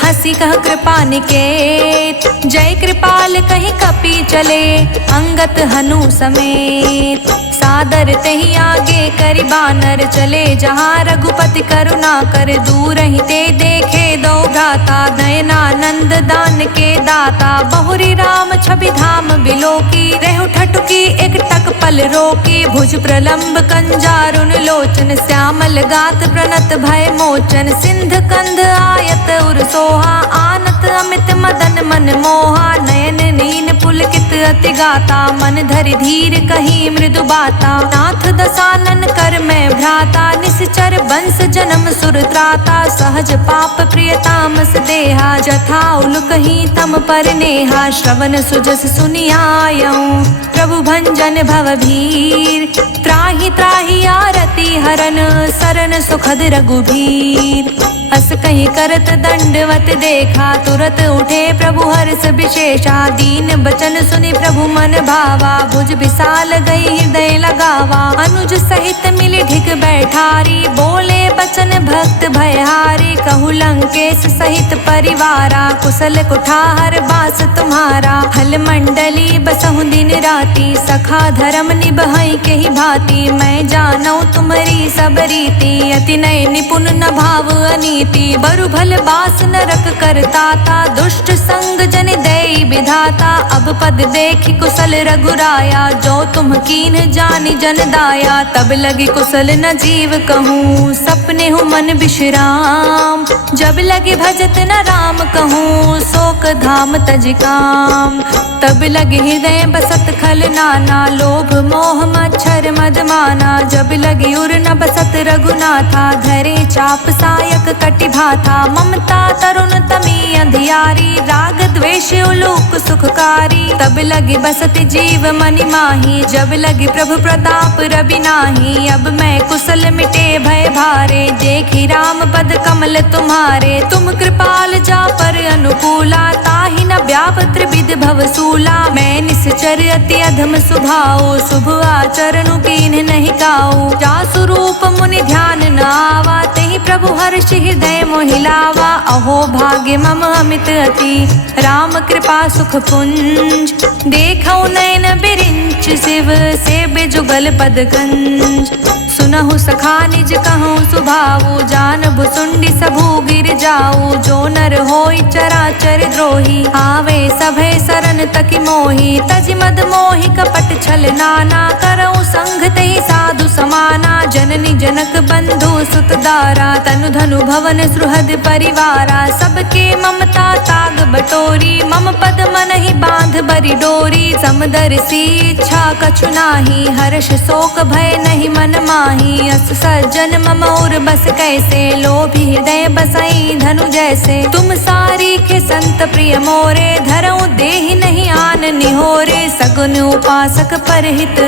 हंसी कह कृपा निकेत। जय कृपाल कहि कपि चले, अंगत हनु समेत। सादर तेहि आगे करि बानर चले, जहाँ रघुपति करुणा कर। दूर ही ते देखे दो भ्राता, नयनानंद दान के दाता। बहुरी राम छवि धाम बिलोकी, रेहु ठठुकी एक टक पल रोकी। भुज प्रलंब कंजारुन लोचन, श्यामल गात प्रणत भय मोचन। सिंध कंध आयत उर सोहा, आनत अमित मदन मन मोहा। नयन नीन पुलकित अति गाता, मन धरि धीर कही मृदु बाता। नाथ दसानन कर मैं भ्राता, निश्चर वंश जन्म सुर त्राता। सहज पाप प्रिय तामस देहा, जथा उलुकहि तम पर नेहा। श्रवण सुजस सुनियायऊं, प्रभु भंजन भव भीर। त्राहि त्राहि आरती हरन, सरन सुखद रघुबीर। अस कहीं करत दंडवत देखा, तुरत उठे प्रभु हर्ष विशेषा। दीन बचन सुनि प्रभु मन भावा, भुज विशाल गई हृदय लगावा। अनुज सहित मिली ढिग बैठारी, बोले बचन भक्त भयहारी। कहु लंकेश सहित परिवारा, कुशल कुठार बास तुम्हारा। हल मंडली बसहु दिन राती, सखा धर्म निबहई के ही भांति। मैं जानऊ तुम्हारी सब रीति, अति नय निपुण न भाव अनीति। बरु भल बास नरक करताता, दुष्ट संग जन देई विधाता। अब पद देखि कुशल रघुराया, जो तुम कीन जानि जन दाया। तब लगी कुशल न जीव कहूँ, सपने हूँ मन विश्राम। जब लगे भजत न राम कहूँ, शोक धाम तज काम। तब लगे हृदय बसत खल नाना, लोभ मोह मच्छर मद माना। जब लगे उर न बसत रघुनाथा, धरे चाप सायक कटि भाथा। ममता तरुण तमी अंधियारी, राग द्वेष उलूक सुखकारी। तब लगे बसत जीव मनि माही, जब लगे प्रभु प्रताप रवि नाही। अब मैं कुशल मिटे भय भारे, देखी राम पद कमल तुम्हारे। तुम कृपाल जा पर अनुकूला, ताहि न व्याप त्रिविध भव सूला। मैं निश्चर अति अधम सुभाओ, शुभ आचरणु कीन्ह नहीं काऊ। जासु रूप मुनि ध्यान न आवा, तेहि प्रभु हर्षि हृदय मोहिलावा। अहो भाग्य मम अमित अति, राम कृपा सुख पुंज। देखौ नयन बिरिंच शिव, सेव्य जुगल पद गंज। सुनहु सखा निज कहूँ सुभाऊ, जान भुसुंडी सबू गिर जाऊ। जो नर होई चराचर द्रोही, आवे सभे सरन तकि मोही। तज मद मोहि कपट छल नाना, करऊँ संग तेहि साधु समाना। जननी जनक बंधु सुत दारा, तनु धनु भवन सुहृद परिवारा। सबके ममता ताग बटोरी, मम पद मन ही बांध बरी डोरी। समदर्शी इच्छा कछु नाही, हर्ष शोक भय नहीं मन माही। अस सज्जन मम और बस कैसे, लोभी हृदय बसई धनु जैसे। तुम सारी के संत प्रिय मोरे, धरऊँ देहि नहीं आन निहोरे। सगुन उपासक परहित,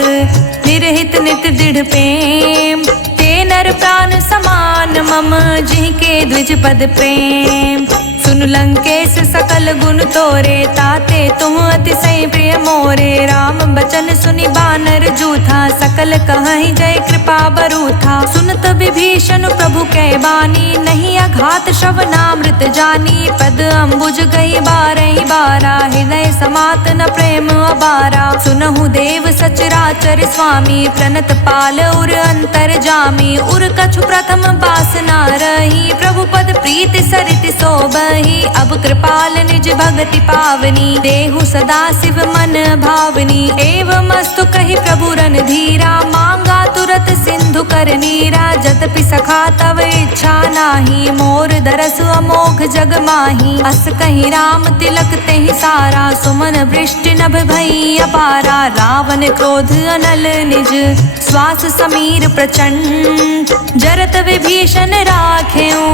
निरहित नित दृढ़ प्रेम। ते नर प्राण समान मम, जिनके द्विज पद प्रेम। सुन लंकेश सकल गुण तोरे, ताते तुम अतिशय प्रिय मोरे। राम बचन सुनि बानर जूथा, सकल कहहि जय कृपा बरूथा। सुनत विभीषण प्रभु कै बानी, नहीं अघात श्रवणामृत जानी। पद अम्बुज गई बारहि बारा, हृदय समात न प्रेम अबारा। सुनहु देव सचराचर स्वामी, प्रणत पाल उर अंतर जामी। उर कछु प्रथम बासना रही, प्रभु पद प्रीति सरित सोबहि। अब कृपाल निज भगति पावनी, देहु सदा शिव मन भावनी। एवं अस्तु कहि प्रभु रन धीरा, मांगा तुरत सिंधु कर नीरा। जतपि सखा तव इच्छा नाही, मोर दरस अमोघ जग माही। अस कहि राम तिलक तेहि सारा, सुमन वृष्टि नभ भई अपारा। रावण क्रोध अनल निज, श्वास समीर प्रचंड। जरत विभीषण राखेऊ,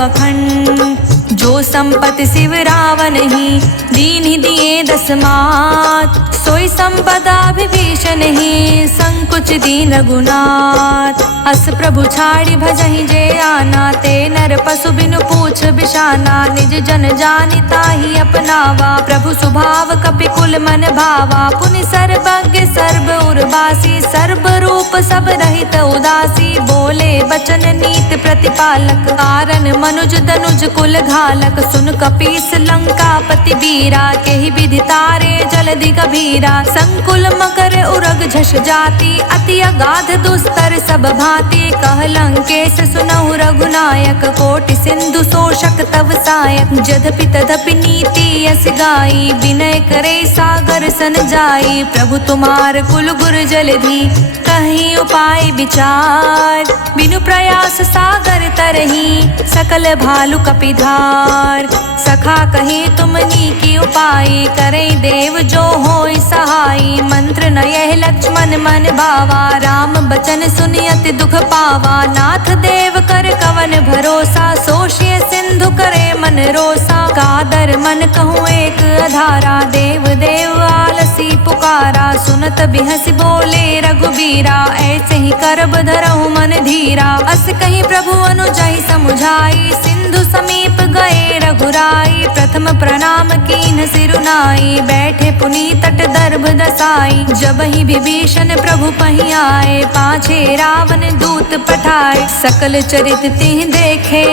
अखंड। जो संपत्ति शिव रावण ही दीन ही दिए 10 मात, सोई संपदा विभीषण ही संकुच दीन रघुनाथ। अस प्रभु छाड़ी भजहि जे आना, ते नर पशु बिनु पूछ बिशाना। निज जन जानिता ही अपनावा, प्रभु स्वभाव कपिकुल मन भावा। पुनि सर्वज्ञ सर्व उर्वासी, सर्व रूप सब रहित उदासी। बोले बचन नीत प्रतिपालक, कारण मनुज तनुज कुल घालक। सुन कपीस लंकापति वीरा, केहि विधि तारे जलधि गभीरा। संकुल मकर उरग झष जाति, अति अगाध दुस्तर सब भांति। कह लंकेश सुनहु रघुनायक, कोटि सिंधु शोषक तव सायक। जद्यपि तदपि नीति यस गाई, विनय करे सागर सन जाई। प्रभु तुम्हार कुल गुर जलधि, कहीं उपाय विचार। बिनु प्रयास सागर तरही, सकल भालु कपिधार। सखा कहीं तुमनी की उपाय, करे देव जो होय सहाय। मंत्र न यह लक्ष्मण मन भावा, राम बचन सुनि अति दुख पावा। नाथ देव कर कवन भरोसा, सोषिय सिंधु करे मन रोसा। कादर मन कहूँ एक अधारा, देव देव आलसी पुकारा। सुनत बिहसि बोले रघुबीरा, ऐसे ही करब धरहु मन धीरा। अस कहीं प्रभु अनुजहि समुझाई, सिंधु समीप गए रघुराई। प्रथम प्रणाम कीन्ह सिरुनाई, बैठे पुनि तट दर्भ दसाई। जब ही विभीषण प्रभु पहि आए, पाछे रावण दूत पठाए। सकल चरित तिह देखे,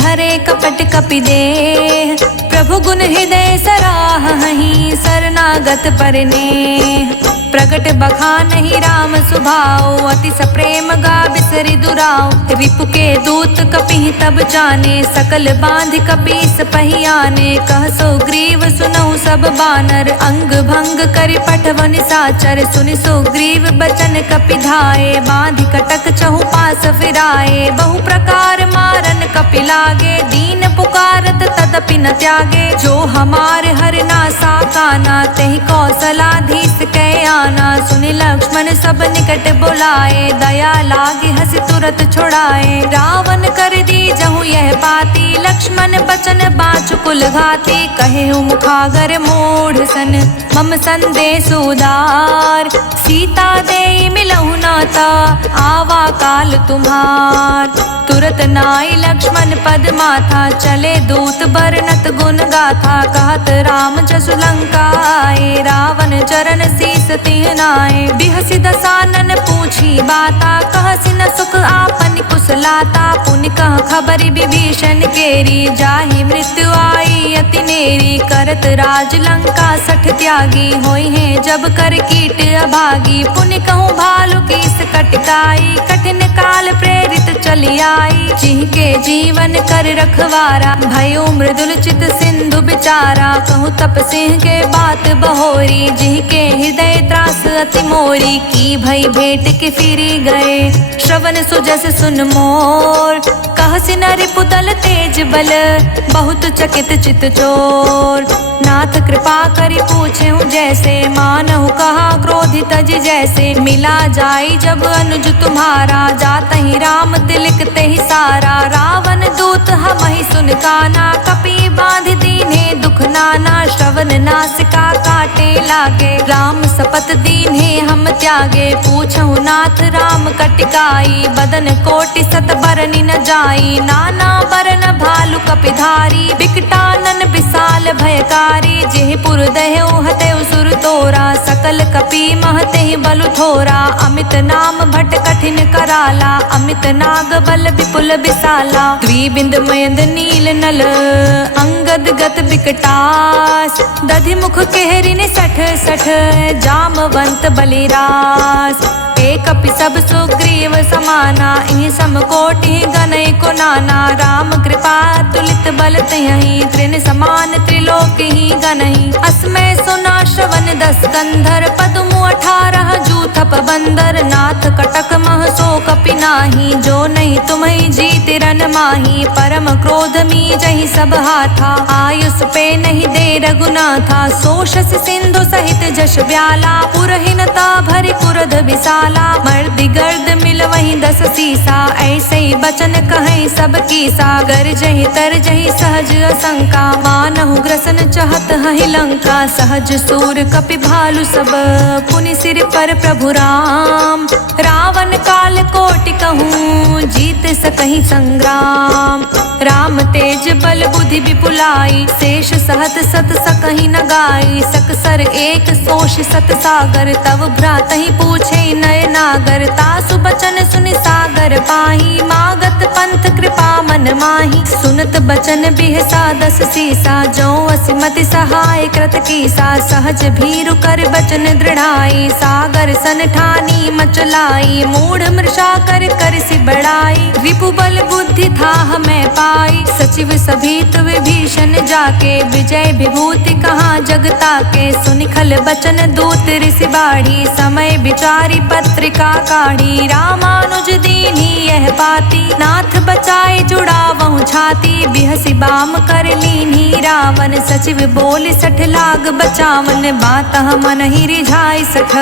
धरे कपट कपि देह। प्रभु गुण हृदय सराहहि, शरणागत परनेह। प्रगट बखानहि राम सुभाऊ, अति सप्रेम गा बिसरि दुराऊ। रिपु के दूत कपिहि तब जाने, सकल बांध कपीस पहि आने। कह सुग्रीव सुनहु सब बानर, अंग भंग करि पठव निसाचर। सुनि सुग्रीव बचन कपि धाये, बांधि कटक चहु पास फिराए। बहु प्रकार मारन कपि लागे, दीन पुकारत तदपि न त्यागे। जो हमारे हरना साकाना, तेहि कौशलाधीश कै आना। सुनि लक्ष्मण सब निकट बुलाए, दया लागे हंसि तुरत छुड़ाए। रावण कर दी जहु यह बाती, लक्ष्मण बचन बाँचु कुल घाती। कहे मुखागर मूढ़ सन, मम संदेश उदार। सीता दे मिलहु नाता, आवा काल तुम्हार। तुरत नाई लक्ष्मण पद माथा, चले दूत बरनत गुण गाथा। कहत राम जसु लंका आए, रावण चरण शीस तिह नाए। बिहसि दसानन पूछी बाता, कहसि न सुख आपन कुशलाता। पुनि कह खबरि विभीषण केरी, जाहि मृत्यु आई अति नेरी। करत राज लंका सठ त्यागी, होई है जब कर कीट अभागी। पुनि कहूँ भालु कीस कटकाई, कठिन काल प्रेरित चली आई। जिनके जीवन कर रखवारा, भयो मृदुल चित सिंधु बिचारा। कहूँ तप सिंह के बात बहोरी, जिनके हृदय त्रास अति मोरी। की भई भेंट के फिरी गए, श्रवण सुजस सुन मोर। कहसि न रिपुदल तेज बल, बहुत चकित चित चोर। नाथ कृपा करि पूछेहु जैसे, मानहु कहा क्रोधित तज जैसे। मिला जाई जब अनुज तुम्हारा, जातहि राम तिलक तेहि सारा। रावण दूत हमहि सुन काना, कपि बांध दीन्हे दुख नाना। श्रवण नासिका काटे लागे, राम सपत दीन्हे हम त्यागे। पूछहु नाथ राम कटिकाई, बदन कोटि सत बरनि न जाई। नाना बरन भालु कपिधारी, बिकटानन विशाल भयकारी। जेहि पुर दह्यु हतयु सुर तोरा, सकल कपि महतेहि बलु थोरा। अमित नाम भट कठिन कराला, अमित नाग बल विपुल विशाला। द्विबिंद मयंद नील नल, अंगद गत बिकटास। दधि मुख केहरिन सठ सठ, जामवंत बलिरास। एक कपि सब सुग्रीव समाना, इहि समकोटि गनय को नाना। राम कृपा तुलित बल तयहि, तृण समान त्रिलोक ही गनहि। अस्मै सुना श्रवण 10 कंधर, पदमु 18 जूथप बंदर। नाथ कटक मह सो कपि नाही, जो नहीं तुम्हि जीत रन माही, परम क्रोध मी जही सब हाथा, आयुष पे नहीं दे रघुनाथा, सोशस सिंधु सहित जश ब्याला, पुरहीनता भरी कुरध विशाला, मर्द गर्द मिल वही 10 सीसा, ऐसे ही बचन कहें सब कीसा, गरजहि तरजहि सहज असंका, मानहु ग्रसन चहत हहि लंका, सहज सूर कपि भालु सब, पुनि सिर पर प्रभु राम, रावण काल कोटि कहूँ, जीत सकहि संग्राम, राम तेज बल बुद्धि विपुलाई, शेष सहत सत सकहि न गाई, सकसर एक सोष सत सागर, तव भ्रातहि पूछे नय नागर, तासु बचन सुनि सागर पाही, मागत पंथ कृपा मन माही, सुनत बचन बिहसा 10 सीसा, जो असिमति सहाय कृत कीसा, सहज भीरु कर बचन दृढ़ाई, सागर सन ठानी मचलाई, मूढ़ मृषा कर कर सी बड़ाई, रिपु बल बुद्धि था हमें पाई, सचिव सभीत विभीषण जाके, विजय विभूति कहाँ जगता के, सुनि खल बचन दूत ऋषि बाढ़ी, समय विचारी पत्रिका काढ़ी, रामानुज दीन्ही यह पाती, नाथ बचाए जुड़ावहु छाती, बिहसी बाम कर लीन्ही रावण, सचिव बोल 60 लाग बचावन, बात मन ही रिझाई सठ,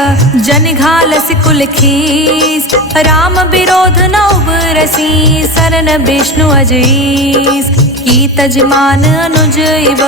जन घालस कुल खीस, राम विरोध न उबरसी, सरन विष्णु अजीस, की तजमान अनुज इव,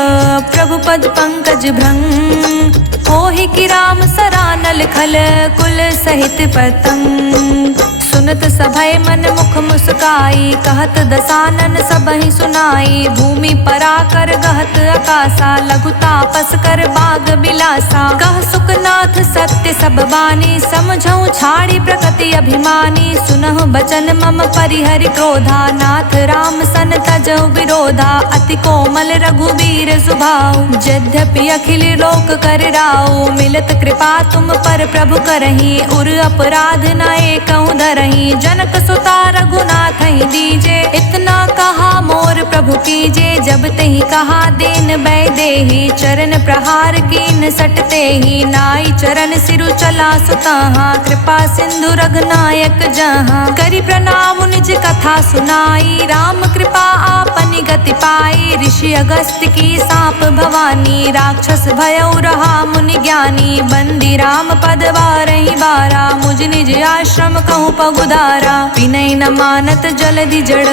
प्रभु पद पंकज भृंग, होहि कि राम सरानल खल, कुल सहित पतंग, सुनत सभय मन मुख मुस्काई, कहत दसानन सबहि सुनाई, भूमि पराकर गहत आकाशा, लघु तापस कर बाग बिलासा, कह सुखनाथ सत्य सब बानी, समझऊ छाड़ी प्रकृति अभिमानी, सुनहु बचन मम परिहरि क्रोधा, नाथ राम सन तजऊ विरोधा, अति कोमल रघुवीर सुभाऊ, यद्यपि अखिल लोक कर राऊ, मिलत कृपा तुम पर प्रभु करही, उर अपराध न एकहु धरही, जनक सुता रघुनाथ ही दीजे, इतना कहा मोर प्रभु कीजे, जब तेहि कहा दीन बै देहि, चरण प्रहार कीन सटते ही, नाई चरण सिरु चला सुताहा, कृपा सिंधु रघुनायक जहाँ, करि प्रणाम निज कथा सुनाई, राम कृपा आपनि गति पाई, ऋषि अगस्त की सांप भवानी, राक्षस भयउ रहा मुनि ज्ञानी, बंदी राम पद बारहि बारा, मुझ निज आश्रम कहूँ पगुधारा, विनय न मानत जलधि जड़,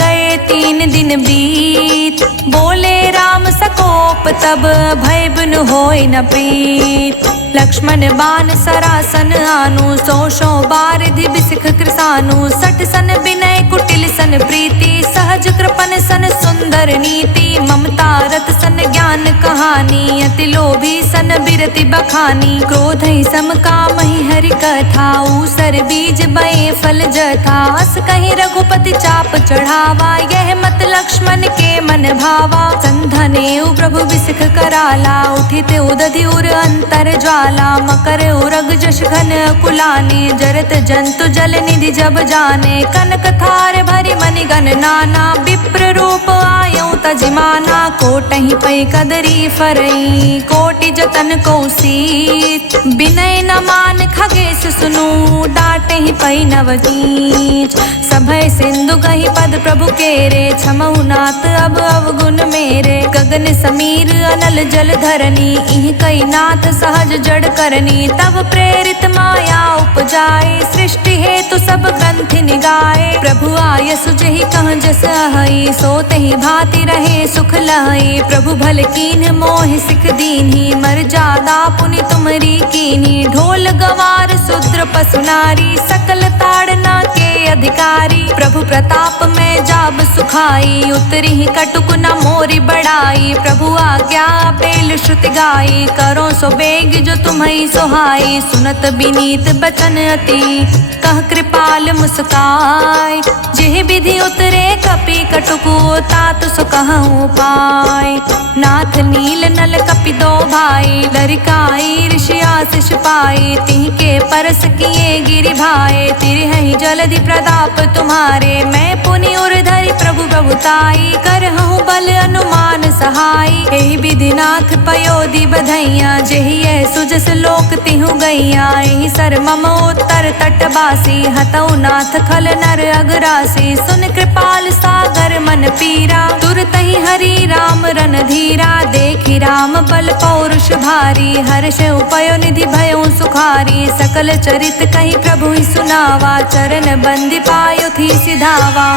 गए 3 दिन बीत, बोले राम सकोप तब, भय बिनु होय न प्रीत, लक्ष्मण बान सरासन आनु, सौ बारिधि बिसिख कृसानु, 60 सन विनय कुटिल सन प्रीति, सहज कृपन सन सुंदर नीति, ममता रत सन ज्ञान कहानी, अति लोभी सन बिरति बखानी, क्रोध ही सम कामहि हरि कथा, ऊसर बीज बए फल जथा, अस कहीं रघुपति चाप चढ़ावा, यह मत लक्ष्मण के मन भावा, संधने प्रभु बिसिख कराला, उठित उदधि उर अंतर ज्वाला, मकर उरग जश घन कुलाने, जरत जंतु जल निधि जब जाने, कनक थार भरी मनि गण नाना, विप्र रूप आयऊ तजिमाना, कोटहि पै कदरी फरई, कोटि जतन कौसीत, विनय न मान खगेश सुनु, डांटे ही पै नवनीच, सभय सिंधु कहि पद प्रभु केरे, क्षमऊ नाथ अब अवगुण मेरे, गगन समीर अनल जल धरनी, इहि कई नाथ सहज जड़ करनी, तब प्रेरित माया उपजाए, सृष्टि हेतु सब ग्रंथि निगाए, प्रभु आय सुजहि कह जस अहई, सो तहि भांति रहे सुख लहई, प्रभु भल कीन्ह मोहि सिख दीन्ही, मर जादा पुनि तुमरी कीन्ही, ढोल गवार शूद्र पशु नारी, सकल ताड़ना के अधिकारी, प्रभु प्रताप में जाब सुखाई, उतरी ही कटुक न मोरी बड़ाई, प्रभु आज्ञा पेल श्रुति गाई, करो सो बेग जो तुम्हें सोहाई, सुनत बिनीत बचन अति, कह कृपाल मुस्काय, जिहि विधि उतरे कपि कटुकु, तात सो कहूँ पाय, नाथ नील नल कपि दो भाई, लरिकाई ऋषि आशीष पाई, तिहि के परस किए गिरि भाई, तिरहि जलधि प्रताप तुम्हारे, मैं पुनि उर धरि प्रभु प्रभुताई, करहूँ बल अनुमान सहाय, एहि विधि नाथ पयोधि बधैया, जेहि यह सुजस लोक तिहु गैया, एहि सर मम उत्तर तटवासी, हतौ नाथ खल नर अगरासी, सुन कृपाल पीरा, तुरतहि हरि राम रणधीरा। देखि राम बल पौरुष भारी, हर्ष उपयो निधि भयो सुखारी। सकल चरित कहि प्रभु सुनावा, चरण बंदी पायो थी सिधावा।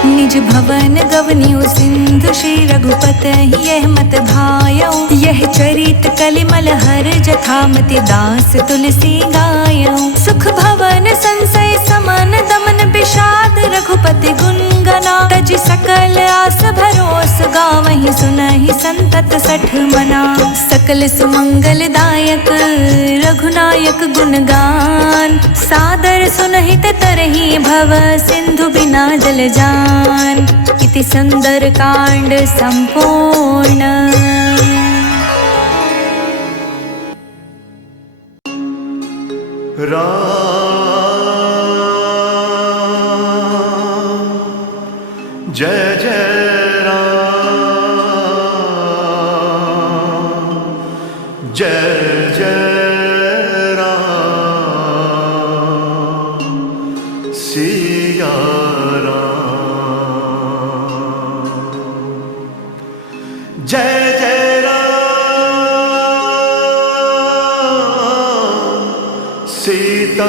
निज भवन गवनियो सिंधु, श्री रघुपति यह मत भायो। यह चरित कलिमल हर जथामति, दास तुलसी गायो। सुख भवन संसय समन, दमन विषाद रघुपति गुण गना। तज सकल आस भरोस, गावहि सुनहि संतत सठ मना। सकल सुमंगल दायक रघुनायक गुणगान, सादर सुनहित तरहि भव सिंधु बिना जल जान। इति सुंदर कांड संपूर्ण। जय जय राम, जय जय राम, सिया राम। जय जय राम, सीता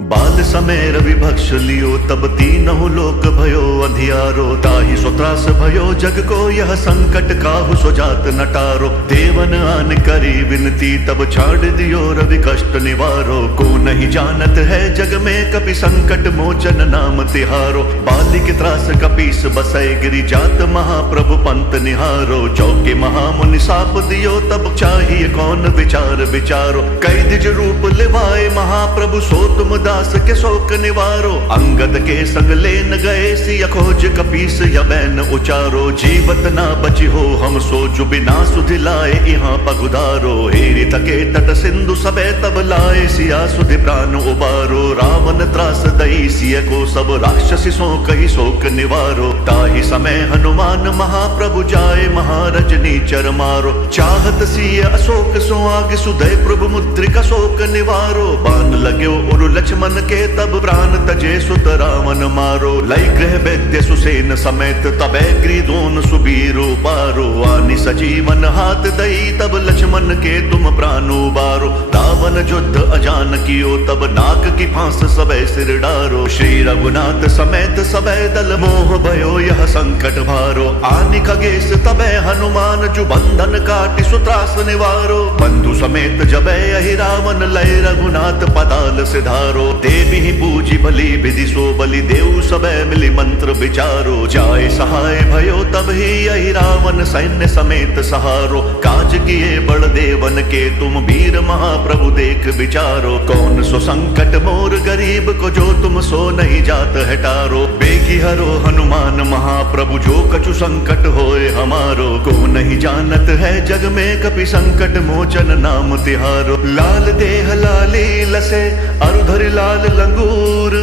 बाल समय रवि भक्ष लियो, तब तीनहु लोक भयो अंधियारो। ताहि सोत्रास भयो जग को, यह संकट काहु सो जात नटारो। देवन आन करी विनती, तब छाड़ दियो रवि कष्ट निवारो। को नहीं जानत है जग में, कपि संकट मोचन नाम तिहारो। बालिक त्रास कपीस बसै, गिरि जात महाप्रभु पंत निहारो। चौके महामुनि साप दियो, तब चाहिए कौन विचार विचारो। कई द्विज रूप लिवाए महाप्रभु, सो तुम दास के शोक निवारो। अंगद के संग लेन गए, सिय खोज कपीस यबैन उचारो। जीवत ना बची हो हम सोच, बिना सुधि लाए यहाँ पगुधारो। हेरि थके तट सिंधु सबे, तब लाए सिया सुधि प्राण उबारो। रावण त्रास दई सिय को, सब राक्षसी सो कही शोक निवारो। ताहि समय हनुमान महाप्रभु जाए, महारजनी चर मारो। चाहत सिय अशोक सो, आग सुदय प्रभु मुद्रिका शोक निवारो। बाण लाग्यो उरु लक्ष्मण के, तब प्राण तजे सुत रावण मारो। लई गृह वैद्य सुसेन समेत, तबे ग्रीदोन सुबीर पारो। आनि सजीवन हाथ दई, तब लक्ष्मण के तुम प्राण उबारो। रावण युद्ध अजान कियो, तब नाक की फांस सबे सिर डारो। श्री रघुनाथ समेत सबे दल, मोह भयो यह संकट भारो। आनि खगेश तबे हनुमान, जु बंधन काटि सुत्रास निवारो। बंधु समेत जबे अहि रावण, लय रघुनाथ पताल सिधारो। देवी ही पूजी भली विधि सो, बलि देव सबे मिली मंत्र विचारो। जाय सहाय भयो तब ही यही रावण, सैन्य समेत सहारो। काज किए बड़ देवन के, तुम वीर महाप्रभु देख विचारो। कौन सो संकट मोर गरीब को, जो तुम सो नहीं जात हटारो। बेगी हरो हनुमान महाप्रभु, जो कछु संकट होए हमारो। को नहीं जानत है जग में, कपि संकट मोचन नाम तिहारो। लाल देह लाली लसे, अरुधरि लाल लंगूर।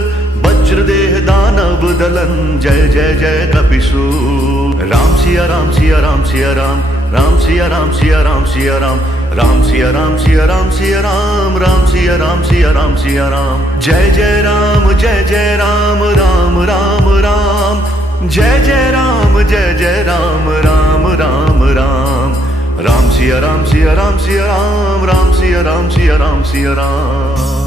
वज्र देह दानव दलन, जय जय जय कपिसूर। राम सिया राम सिया राम सिया राम, राम सिया राम सिया राम सिया राम। राम सिया राम सिया राम सिया राम, राम सिया राम सिया राम सिया राम। जय जय राम जय जय राम, राम राम राम। जय जय राम जय जय राम, राम राम राम। राम सिया राम सिया राम सिया राम, राम सिया राम सिया राम सिया राम।